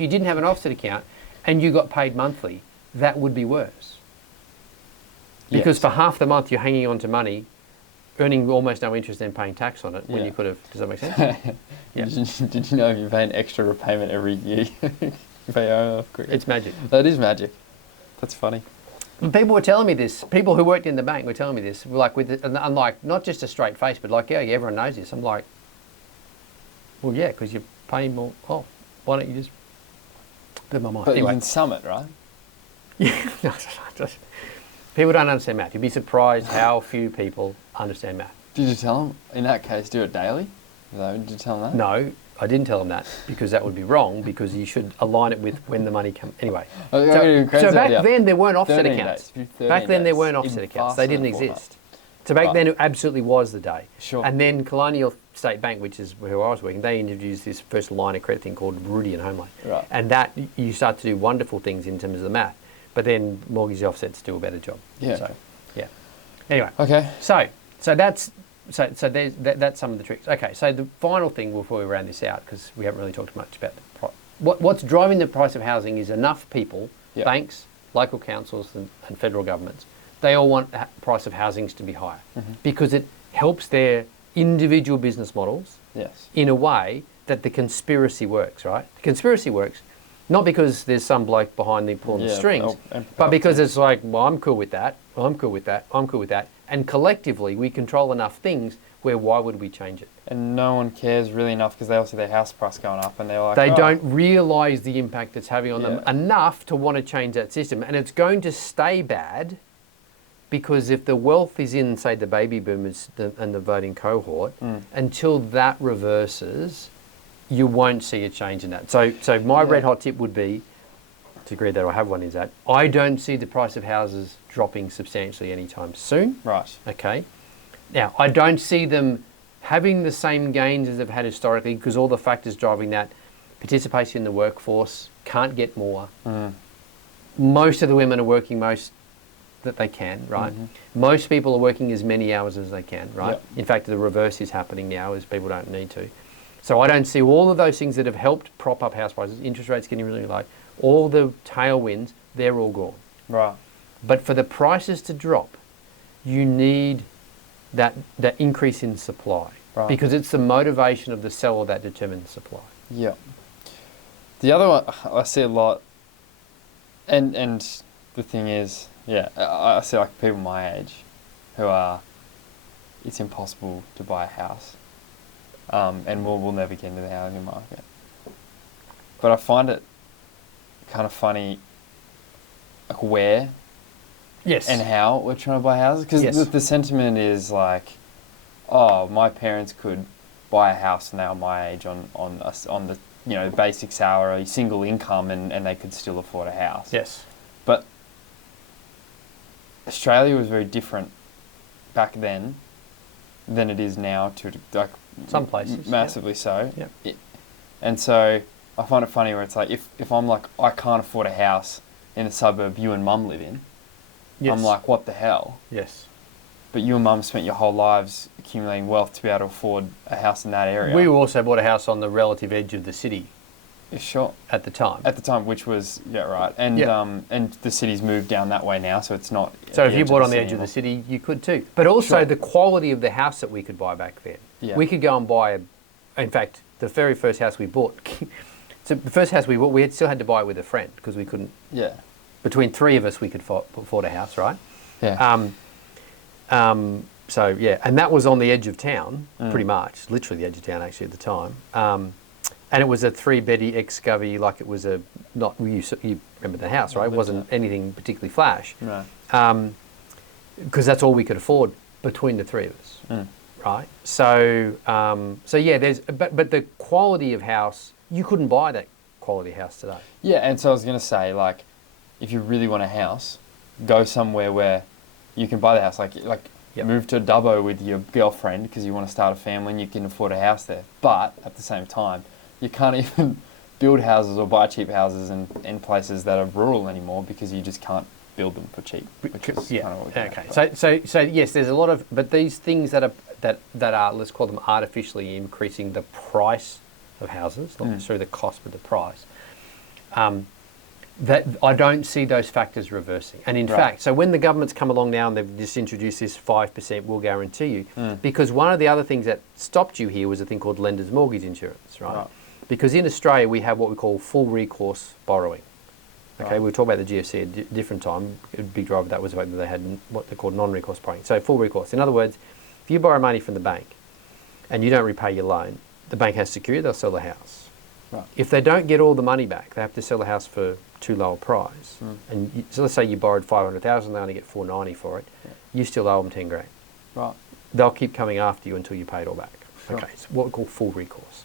you didn't have an offset account and you got paid monthly, that would be worse. Because for half the month you're hanging on to money, earning almost no interest and paying tax on it when you could have. Does that make sense? Yeah. Did you know if you pay an extra repayment every year, you pay off quicker? It's magic. That is magic. That's funny. And people were telling me this. People who worked in the bank were telling me this. Like and like not just a straight face, but like, yeah, everyone knows this. I'm like, well, yeah, because you're paying more. Oh, why don't you just? But anyway. You can sum it, right? Yeah. People don't understand math. You'd be surprised how few people understand math. Did you tell them, in that case, do it daily? Did you tell them that? No, I didn't tell them that because that would be wrong because you should align it with when the money comes. Anyway. So back then there weren't offset accounts. Back then there weren't offset accounts. They didn't exist. So back then it absolutely was the day. Sure. And then Colonial State Bank, which is where I was working, they introduced this first line of credit thing called Rudian Home Loan. Right. And that you start to do wonderful things in terms of the math. But then mortgage offsets do a better job. Yeah. So, yeah. Anyway. Okay. So that's some of the tricks. Okay. So the final thing before we round this out, because we haven't really talked much about the price. What's driving the price of housing is enough people, banks, local councils, and federal governments, they all want price of housings to be higher because it helps their individual business models Yes. in a way that the conspiracy works, right? The conspiracy works not because there's some bloke behind the pulling the strings, but because it's like, well, I'm cool with that, I'm cool with that, I'm cool with that. And collectively, we control enough things where why would we change it? And no one cares really enough because they all see their house price going up and they're like, they oh. don't realise the impact it's having on them enough to want to change that system. And it's going to stay bad because if the wealth is in, say, the baby boomers and the voting cohort, until that reverses, you won't see a change in that. So my red hot tip would be, to agree that I have one, is that I don't see the price of houses dropping substantially anytime soon. Right. Okay. Now, I don't see them having the same gains as they've had historically because all the factors driving that, participation in the workforce, can't get more. Most of the women are working most that they can, right? Most people are working as many hours as they can, right? Yep. In fact, the reverse is happening now as people don't need to. So I don't see all of those things that have helped prop up house prices, interest rates getting really low, all the tailwinds, they're all gone. Right. But for the prices to drop, you need that increase in supply because it's the motivation of the seller that determines the supply. Yeah. The other one I see a lot, and the thing is, I see like people my age who are, it's impossible to buy a house, and we'll never get into the housing market. But I find it kind of funny, like where and how we're trying to buy houses, because the sentiment is like, oh, my parents could buy a house now my age on the basic salary, single income, and they could still afford a house. Yes. But Australia was very different back then than it is now, to like some places massively so. Yep. And so I find it funny where it's like if I'm like, I can't afford a house in the suburb you and mum live in, I'm like, what the hell? Yes. But you and mum spent your whole lives accumulating wealth to be able to afford a house in that area. We also bought a house on the relative edge of the city. Sure. At the time, which was right, and and the city's moved down that way now, so it's not. So if you bought on the edge of the city, you could too. But also the quality of the house that we could buy back then. Yeah. We could go and buy in fact, the very first house we bought. So the first house we bought, we still had to buy it with a friend because we couldn't. Yeah. Between three of us, we could afford a house, right? Yeah. So and that was on the edge of town, pretty much, literally the edge of town actually at the time. And it was a 3-beddy ex-scubby, like it was you remember the house, right? It wasn't anything particularly flash. Right. Because that's all we could afford between the three of us, right? So, but the quality of house, you couldn't buy that quality house today. Yeah, and so I was going to say, like, if you really want a house, go somewhere where you can buy the house. Like move to Dubbo with your girlfriend because you want to start a family and you can afford a house there. But at the same time, you can't even build houses or buy cheap houses in places that are rural anymore because you just can't build them for cheap. So yes, there's a lot of, but these things that are let's call them artificially increasing the price of houses, not necessarily the cost but the price. That I don't see those factors reversing. And in fact, so when the government's come along now and they've just introduced this 5% will guarantee you, because one of the other things that stopped you here was a thing called lender's mortgage insurance, right? Because in Australia we have what we call full recourse borrowing. Okay, we'll talk about the GFC at a different time. A big driver of that was the fact that they had what they called non-recourse borrowing. So full recourse. In other words, if you borrow money from the bank and you don't repay your loan, the bank has security, they'll sell the house. Right. If they don't get all the money back, they have to sell the house for too low a price. And so let's say you borrowed 500,000, they only get 490 for it. Yeah. You still owe them 10 grand. Right. They'll keep coming after you until you pay it all back. Sure. Okay, it's what we call full recourse.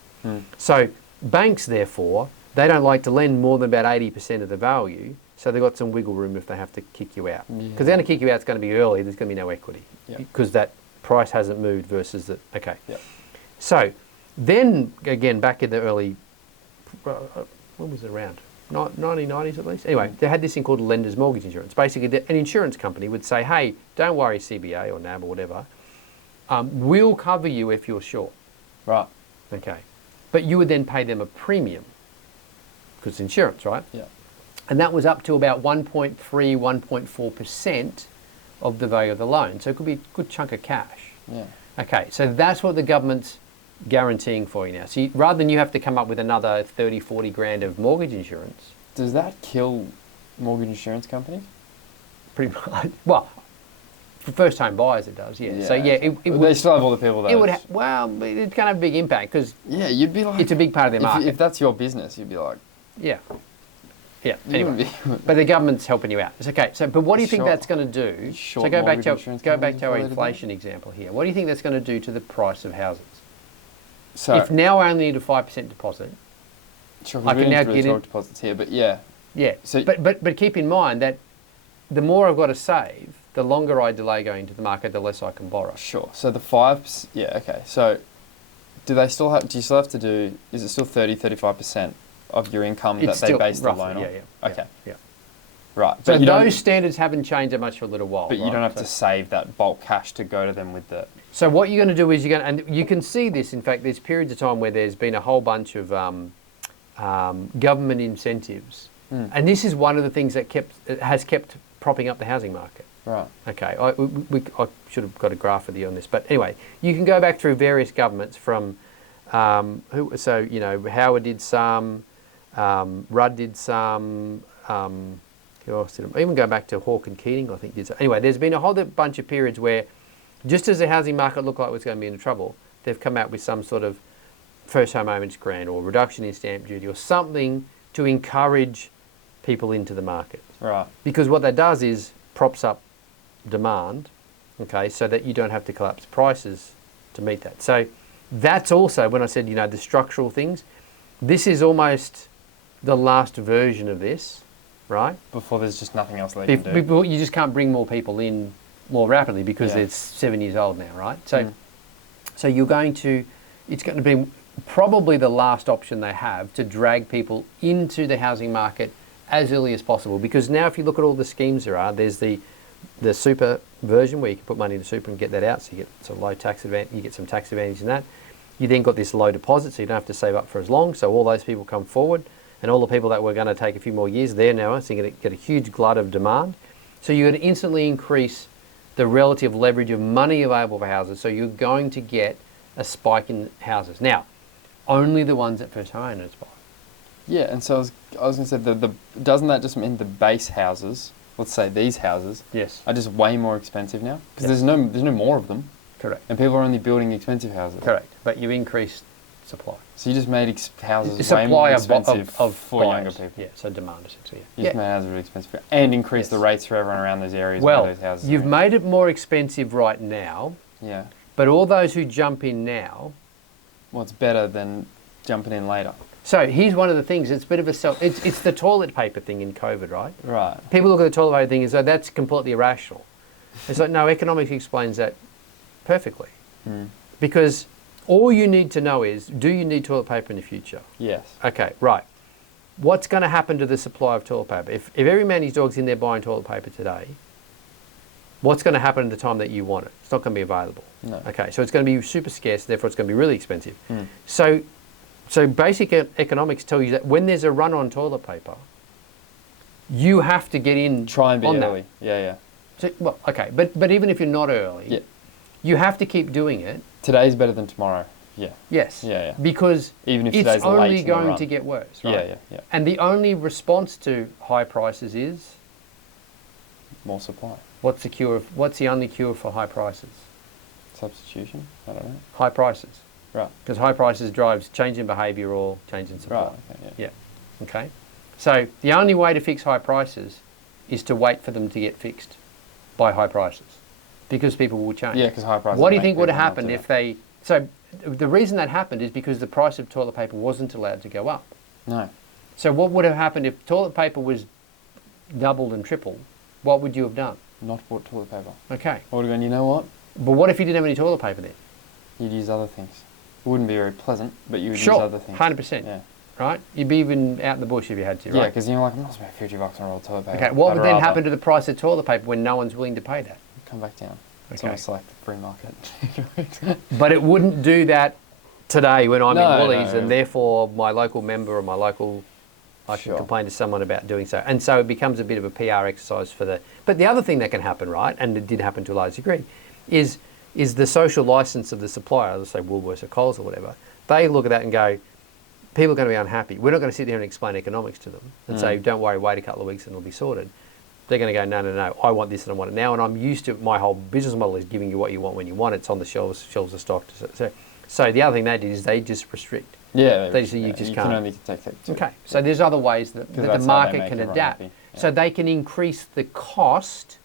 So banks, therefore, they don't like to lend more than about 80% of the value, so they've got some wiggle room if they have to kick you out. Because they're going to kick you out, it's going to be early, there's going to be no equity. Because that price hasn't moved versus the, So then, again, back in the early, when was it around? 1990s at least? Anyway, they had this thing called lender's mortgage insurance. Basically, an insurance company would say, hey, don't worry, CBA or NAB or whatever, we'll cover you if you're short. Right. Okay. But you would then pay them a premium, because it's insurance, right? Yeah. And that was up to about 1.3, 1.4% of the value of the loan. So it could be a good chunk of cash. Yeah. Okay, so that's what the government's guaranteeing for you now. So rather than you have to come up with another 30, 40 grand of mortgage insurance. Does that kill mortgage insurance companies? Pretty much. Well, for first home buyers it does, yeah. So yeah, it they would, still have all the people that. it would well, it's going to have a big impact because yeah, you'd be like. it's a big part of their market. If that's your business, you'd be like. Yeah. Yeah. You wouldn't Anyway, but the government's helping you out. It's okay. So, but what do you think Sure. that's going to do? Sure, So go back to mortgage insurance our companies our related to that? inflation example here. What do you think that's going to do to the price of houses? So If now I only need a 5% deposit, sure, I we can now didn't really get talk in- deposits here, but yeah. yeah. So- but keep in mind that the more I've got to save, the longer I delay going to the market, the less I can borrow. Sure. So the 5%, yeah, okay. So do you still have to do, is it still 35% of your income It's that they still base the roughly, loan on? yeah. Okay. Yeah. Right. So But you don't, those standards haven't changed that much for a little while. but you right? don't have So- to save that bulk cash to go to them with the, So what you're going to do is and you can see this. In fact, there's periods of time where there's been a whole bunch of government incentives, and this is one of the things that has kept propping up the housing market. right. Okay, I should have got a graph with you on this, but anyway, you can go back through various governments from Howard did some, Rudd did some. Who else did it? Even go back to Hawke and Keating, I think did some. Anyway, there's been a whole bunch of periods where, just as the housing market looked like it was going to be in trouble, they've come out with some sort of first home ownership grant or reduction in stamp duty or something to encourage people into the market. Right. Because what that does is props up demand, okay, so that you don't have to collapse prices to meet that. So that's also, when I said, the structural things, this is almost the last version of this, right? Before there's just nothing else they can do. Before, you just can't bring more people in more rapidly because Yeah. it's 7 years old now, right? So, so it's going to be probably the last option they have to drag people into the housing market as early as possible. Because now if you look at all the schemes there are, there's the super version where you can put money into super and get that out, so you get some low tax advantage, you get some tax advantage in that. You then got this low deposit, so you don't have to save up for as long, so all those people come forward, and all the people that were going to take a few more years, they're now, so you're going to get a huge glut of demand. So you're going to instantly increase the relative leverage of money available for houses, so you're going to get a spike in houses. Now, only the ones that first home owners buy. Yeah, and so I was going to say, doesn't that just mean the base houses, let's say these houses, Yes. are just way more expensive now? Because Yes. there's no more of them, Correct. and people are only building expensive houses. Correct. But you increase supply. So you just made houses way Supply more of expensive for buyers. younger people. Yeah, so demand essentially. You just made houses really expensive and increased the Yes. rates for everyone around those areas where Well, those houses you've are. made it more expensive right now, Yeah. but all those who jump in now. Well, it's better than jumping in later. So here's one of the things. It's a bit of it's the toilet paper thing in COVID, right? Right. People look at the toilet paper thing as though that's completely irrational. It's like, no, economics explains that perfectly. Because all you need to know is, do you need toilet paper in the future? Yes. Okay, right. What's going to happen to the supply of toilet paper? If every man and his dog's in there buying toilet paper today, what's going to happen at the time that you want it? It's not going to be available. No. Okay, so it's going to be super scarce, therefore it's going to be really expensive. So basic economics tell you that when there's a run on toilet paper, you have to get in Try and be on early. that. Yeah, yeah. So, well, okay, but even if you're not early, Yeah. you have to keep doing it. Today's better than tomorrow. Yeah. Yes. Yeah, yeah. Because Even if it's today's late only in the going run. to get worse, right? Yeah, yeah, yeah. And the only response to high prices is More supply. what's the only cure for high prices? Substitution? I don't know. High prices. Right. Because high prices drives change in behaviour or change in supply. Right. Okay, yeah. Yeah. Okay. So the only way to fix high prices is to wait for them to get fixed by high prices, because people will change. Yeah, because high prices. What do you make think would have people not happened do if that. they? So the reason that happened is because the price of toilet paper wasn't allowed to go up. No. So what would have happened if toilet paper was doubled and tripled? What would you have done? Not bought toilet paper. Okay. I would have gone, you know what? But what if you didn't have any toilet paper then? You'd use other things. It wouldn't be very pleasant, but you would use Sure, other things. 100%. Yeah. Right? You'd be even out in the bush if you had to, Yeah, right? because you're like, I'm not spending $50 on a roll of toilet paper. Okay, what I'd would then rather happen to the price of toilet paper when no one's willing to pay that? Come back down. It's Okay. almost like the free market. But it wouldn't do that today when I'm No, in Woolies, no. and therefore my local member or my local I can Sure. complain to someone about doing so. And so it becomes a bit of a PR exercise for the... But the other thing that can happen, right, and it did happen to a large degree, is the social license of the supplier, let's say Woolworths or Coles or whatever. They look at that and go, people are going to be unhappy. We're not going to sit here and explain economics to them and say, don't worry, wait a couple of weeks and it'll be sorted. They're going to go, no, I want this and I want it now. And I'm used to, my whole business model is giving you what you want when you want it. It's on the shelves of stock. So the other thing they did is they just restrict. Yeah, They just say you just can't. can only take two. Okay, so there's other ways that the that's how they market make can everyone adapt. happy. Yeah. So they can increase the cost,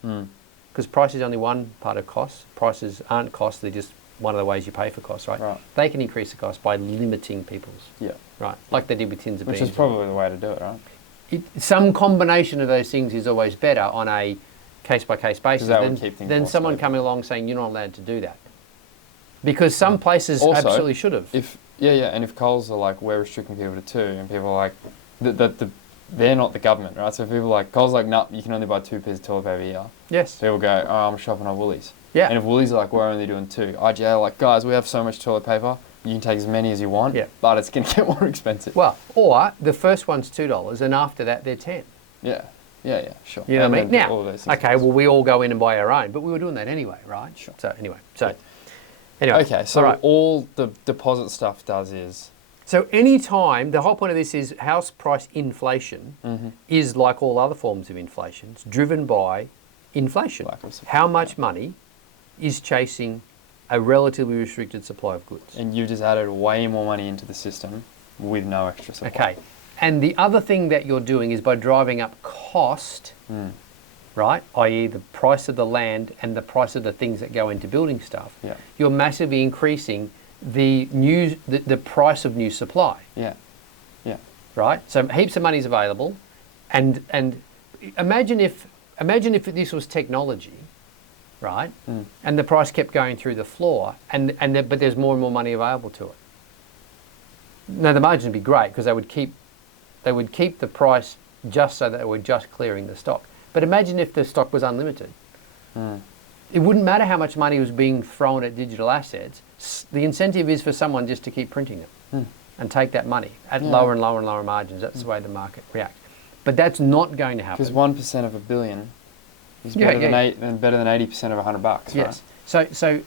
because price is only one part of cost. Prices aren't cost, they're just one of the ways you pay for costs, right? Right. They can increase the cost by limiting people's. Yeah. Right, like they did with tins of Which beans. is probably the way to do it, right? Some combination of those things is always better on a case-by-case basis that would keep things than more someone stable. coming along saying you're not allowed to do that. Because some places Also, absolutely should have. And if Coles are like, we're restricting people to 2, and people are like, they're not the government, right? So people are like, Coles are like, no, you can only buy 2 pieces of toilet paper here. Yes. So people go, oh, I'm shopping at Woolies. Yeah. And if Woolies are like, we're only doing 2, IGA are like, guys, we have so much toilet paper, you can take as many as you want, but it's going to get more expensive. Well, or the first one's $2 and after that they're 10. Yeah, sure. You know And what I mean? then Now, all those things okay, well, we all go in and buy our own, but we were doing that anyway, right? Sure. So anyway, Okay, so all right. all the deposit stuff does is... So any time, the whole point of this is house price inflation is like all other forms of inflation. It's driven by inflation. Lack of supply, How much money is chasing a relatively restricted supply of goods? And you just added way more money into the system with no extra supply. Okay. And the other thing that you're doing is by driving up cost, right, i.e. the price of the land and the price of the things that go into building stuff, you're massively increasing the price of new supply. Yeah. Right? So heaps of money is available, and imagine if this was technology, right? And the price kept going through the floor, but there's more and more money available to it. Now the margin would be great because they would keep the price just so that they were just clearing the stock. But imagine if the stock was unlimited. It wouldn't matter how much money was being thrown at digital assets. The incentive is for someone just to keep printing them and take that money at lower and lower and lower margins. That's the way the market reacts. But that's not going to happen. Because 1% of $1 billion is better than 80% of $100, right? Yes. So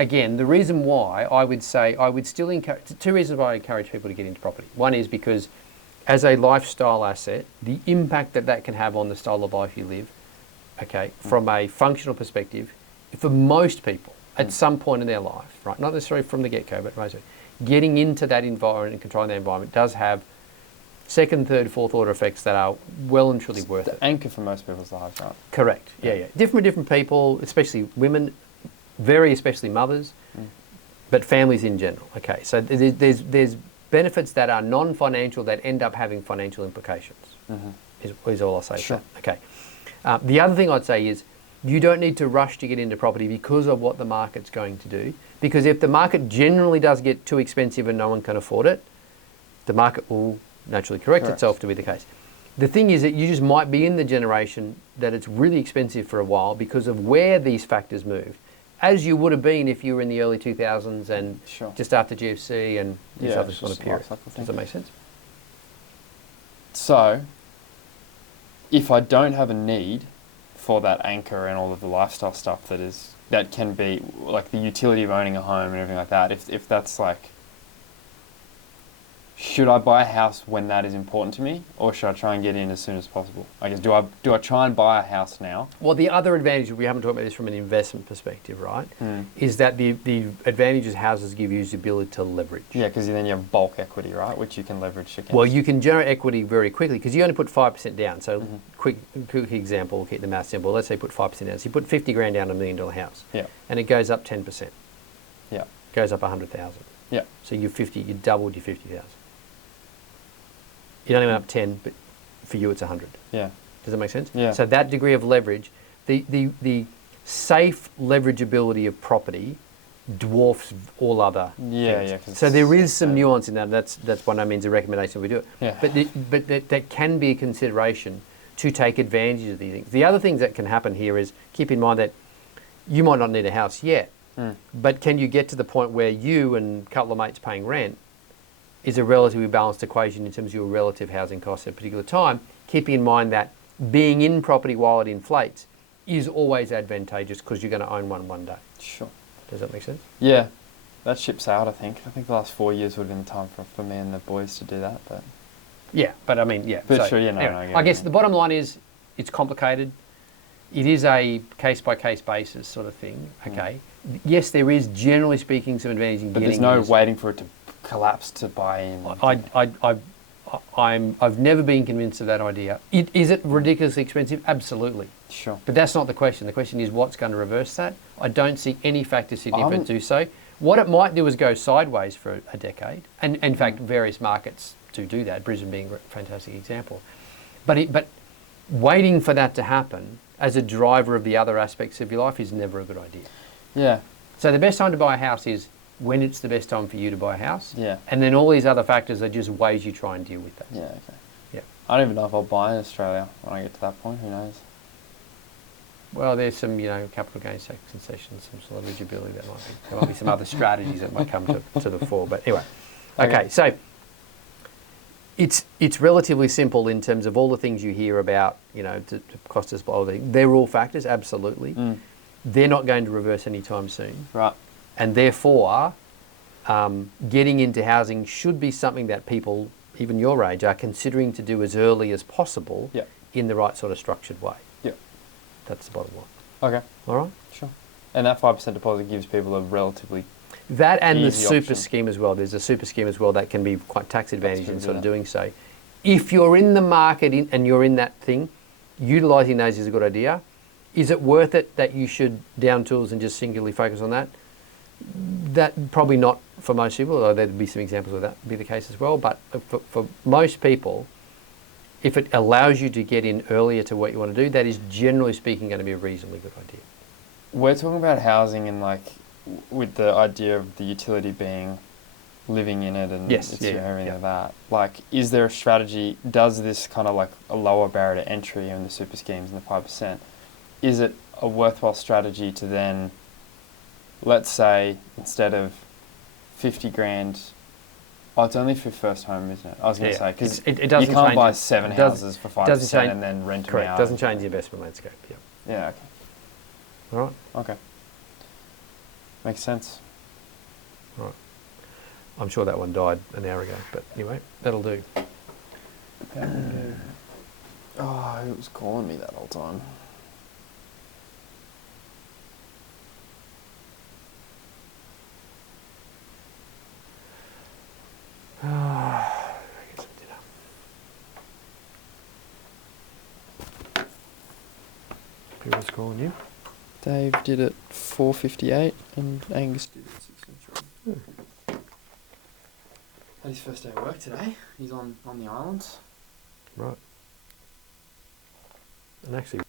again, the reason why I would still encourage, 2 reasons why I encourage people to get into property. One is because as a lifestyle asset, the impact that can have on the style of life you live, okay, from a functional perspective, for most people, at some point in their life, right, not necessarily from the get-go, but mostly, getting into that environment and controlling that environment does have second, third, fourth order effects that are well and truly worth it. The anchor for most people's lives, right? Correct, yeah. Different people, especially women, especially mothers, but families in general. Okay, so there's benefits that are non-financial that end up having financial implications, is all I'll say. Sure. Okay. The other thing I'd say is you don't need to rush to get into property because of what the market's going to do. Because if the market generally does get too expensive and no one can afford it, the market will naturally correct itself to be the case. The thing is that you just might be in the generation that it's really expensive for a while because of where these factors moved, as you would have been if you were in the early 2000s and just after GFC and this other sort of period. Does that make sense? So, if I don't have a need for that anchor and all of the lifestyle stuff that can be like the utility of owning a home and everything like that, if that's like, should I buy a house when that is important to me, or should I try and get in as soon as possible? I guess, do I try and buy a house now? Well, the other advantage, we haven't talked about this from an investment perspective, right, is that the advantages houses give you is the ability to leverage. Yeah, because then you have bulk equity, right, which you can leverage against. Well, you can generate equity very quickly because you only put 5% down. So quick example, keep the math simple. Let's say you put 5% down. So you put 50 grand down on $1 million house. Yeah. And it goes up 10%. Yeah. Goes up 100,000. Yeah. So you doubled your 50,000. It only went up 10, but for you it's 100. Yeah. Does that make sense? Yeah. So that degree of leverage, the safe leverageability of property dwarfs all other things. So there is some nuance in that. That's by no means a recommendation we do it. Yeah. But that can be a consideration to take advantage of these things. The other things that can happen here is keep in mind that you might not need a house yet, but can you get to the point where you and a couple of mates paying rent is a relatively balanced equation in terms of your relative housing costs at a particular time, keeping in mind that being in property while it inflates is always advantageous because you're going to own one day. Sure. Does that make sense? Yeah, that ship's out, I think. I think the last 4 years would have been the time for me and the boys to do that, but... Yeah, but I mean, yeah. But sure, yeah, no, anyway, no, I guess the bottom line is it's complicated. It is a case-by-case basis sort of thing, okay? Yes, there is, generally speaking, some advantage in but getting... there's no waiting for it to collapse to buy in. I've never been convinced of that idea. Is it ridiculously expensive? Absolutely. Sure. But that's not the question. The question is what's going to reverse that? I don't see any factor significant to do so. What it might do is go sideways for a decade. And in fact, various markets do that, Brisbane being a fantastic example. But waiting for that to happen as a driver of the other aspects of your life is never a good idea. Yeah. So the best time to buy a house is when it's the best time for you to buy a house. Yeah. And then all these other factors are just ways you try and deal with that. Yeah, okay. Yeah. I don't even know if I'll buy in Australia when I get to that point. Who knows? Well, there's some, capital gains tax concessions, some sort of eligibility there might be some other strategies that might come to the fore. But anyway, okay, so it's relatively simple in terms of all the things you hear about, to cost us below. They're all factors, absolutely. They're not going to reverse anytime soon. Right. And therefore, getting into housing should be something that people, even your age, are considering to do as early as possible in the right sort of structured way. Yeah. That's the bottom line. Okay. All right? Sure. And that 5% deposit gives people a relatively that and the super option. scheme as well. There's a super scheme as well that can be quite tax advantage in sort of doing so. If you're in the market and you're in that thing, utilising those is a good idea. Is it worth it that you should down tools and just singularly focus on that? That probably not for most people, although there'd be some examples of that be the case as well. But for most people, if it allows you to get in earlier to what you want to do, that is generally speaking going to be a reasonably good idea. We're talking about housing and with the idea of the utility being living in it and everything like that. Like, is there a strategy? Does this kind of like a lower barrier to entry in the super schemes and the 5%? Is it a worthwhile strategy to then, let's say, instead of 50 grand, it's only for first home, isn't it? I was going to say, because you can't buy 7 houses for 5% and then rent them out. Correct, doesn't change the investment landscape. Yeah, okay. All right. Okay. Makes sense. All right. I'm sure that one died an hour ago, but anyway, that'll do. That will do. Oh, it was calling me that whole time. Get some dinner. Who's calling you? Dave did it 4:58 and Angus did it 6:03. Had his first day of work today. He's on the islands. Right. And actually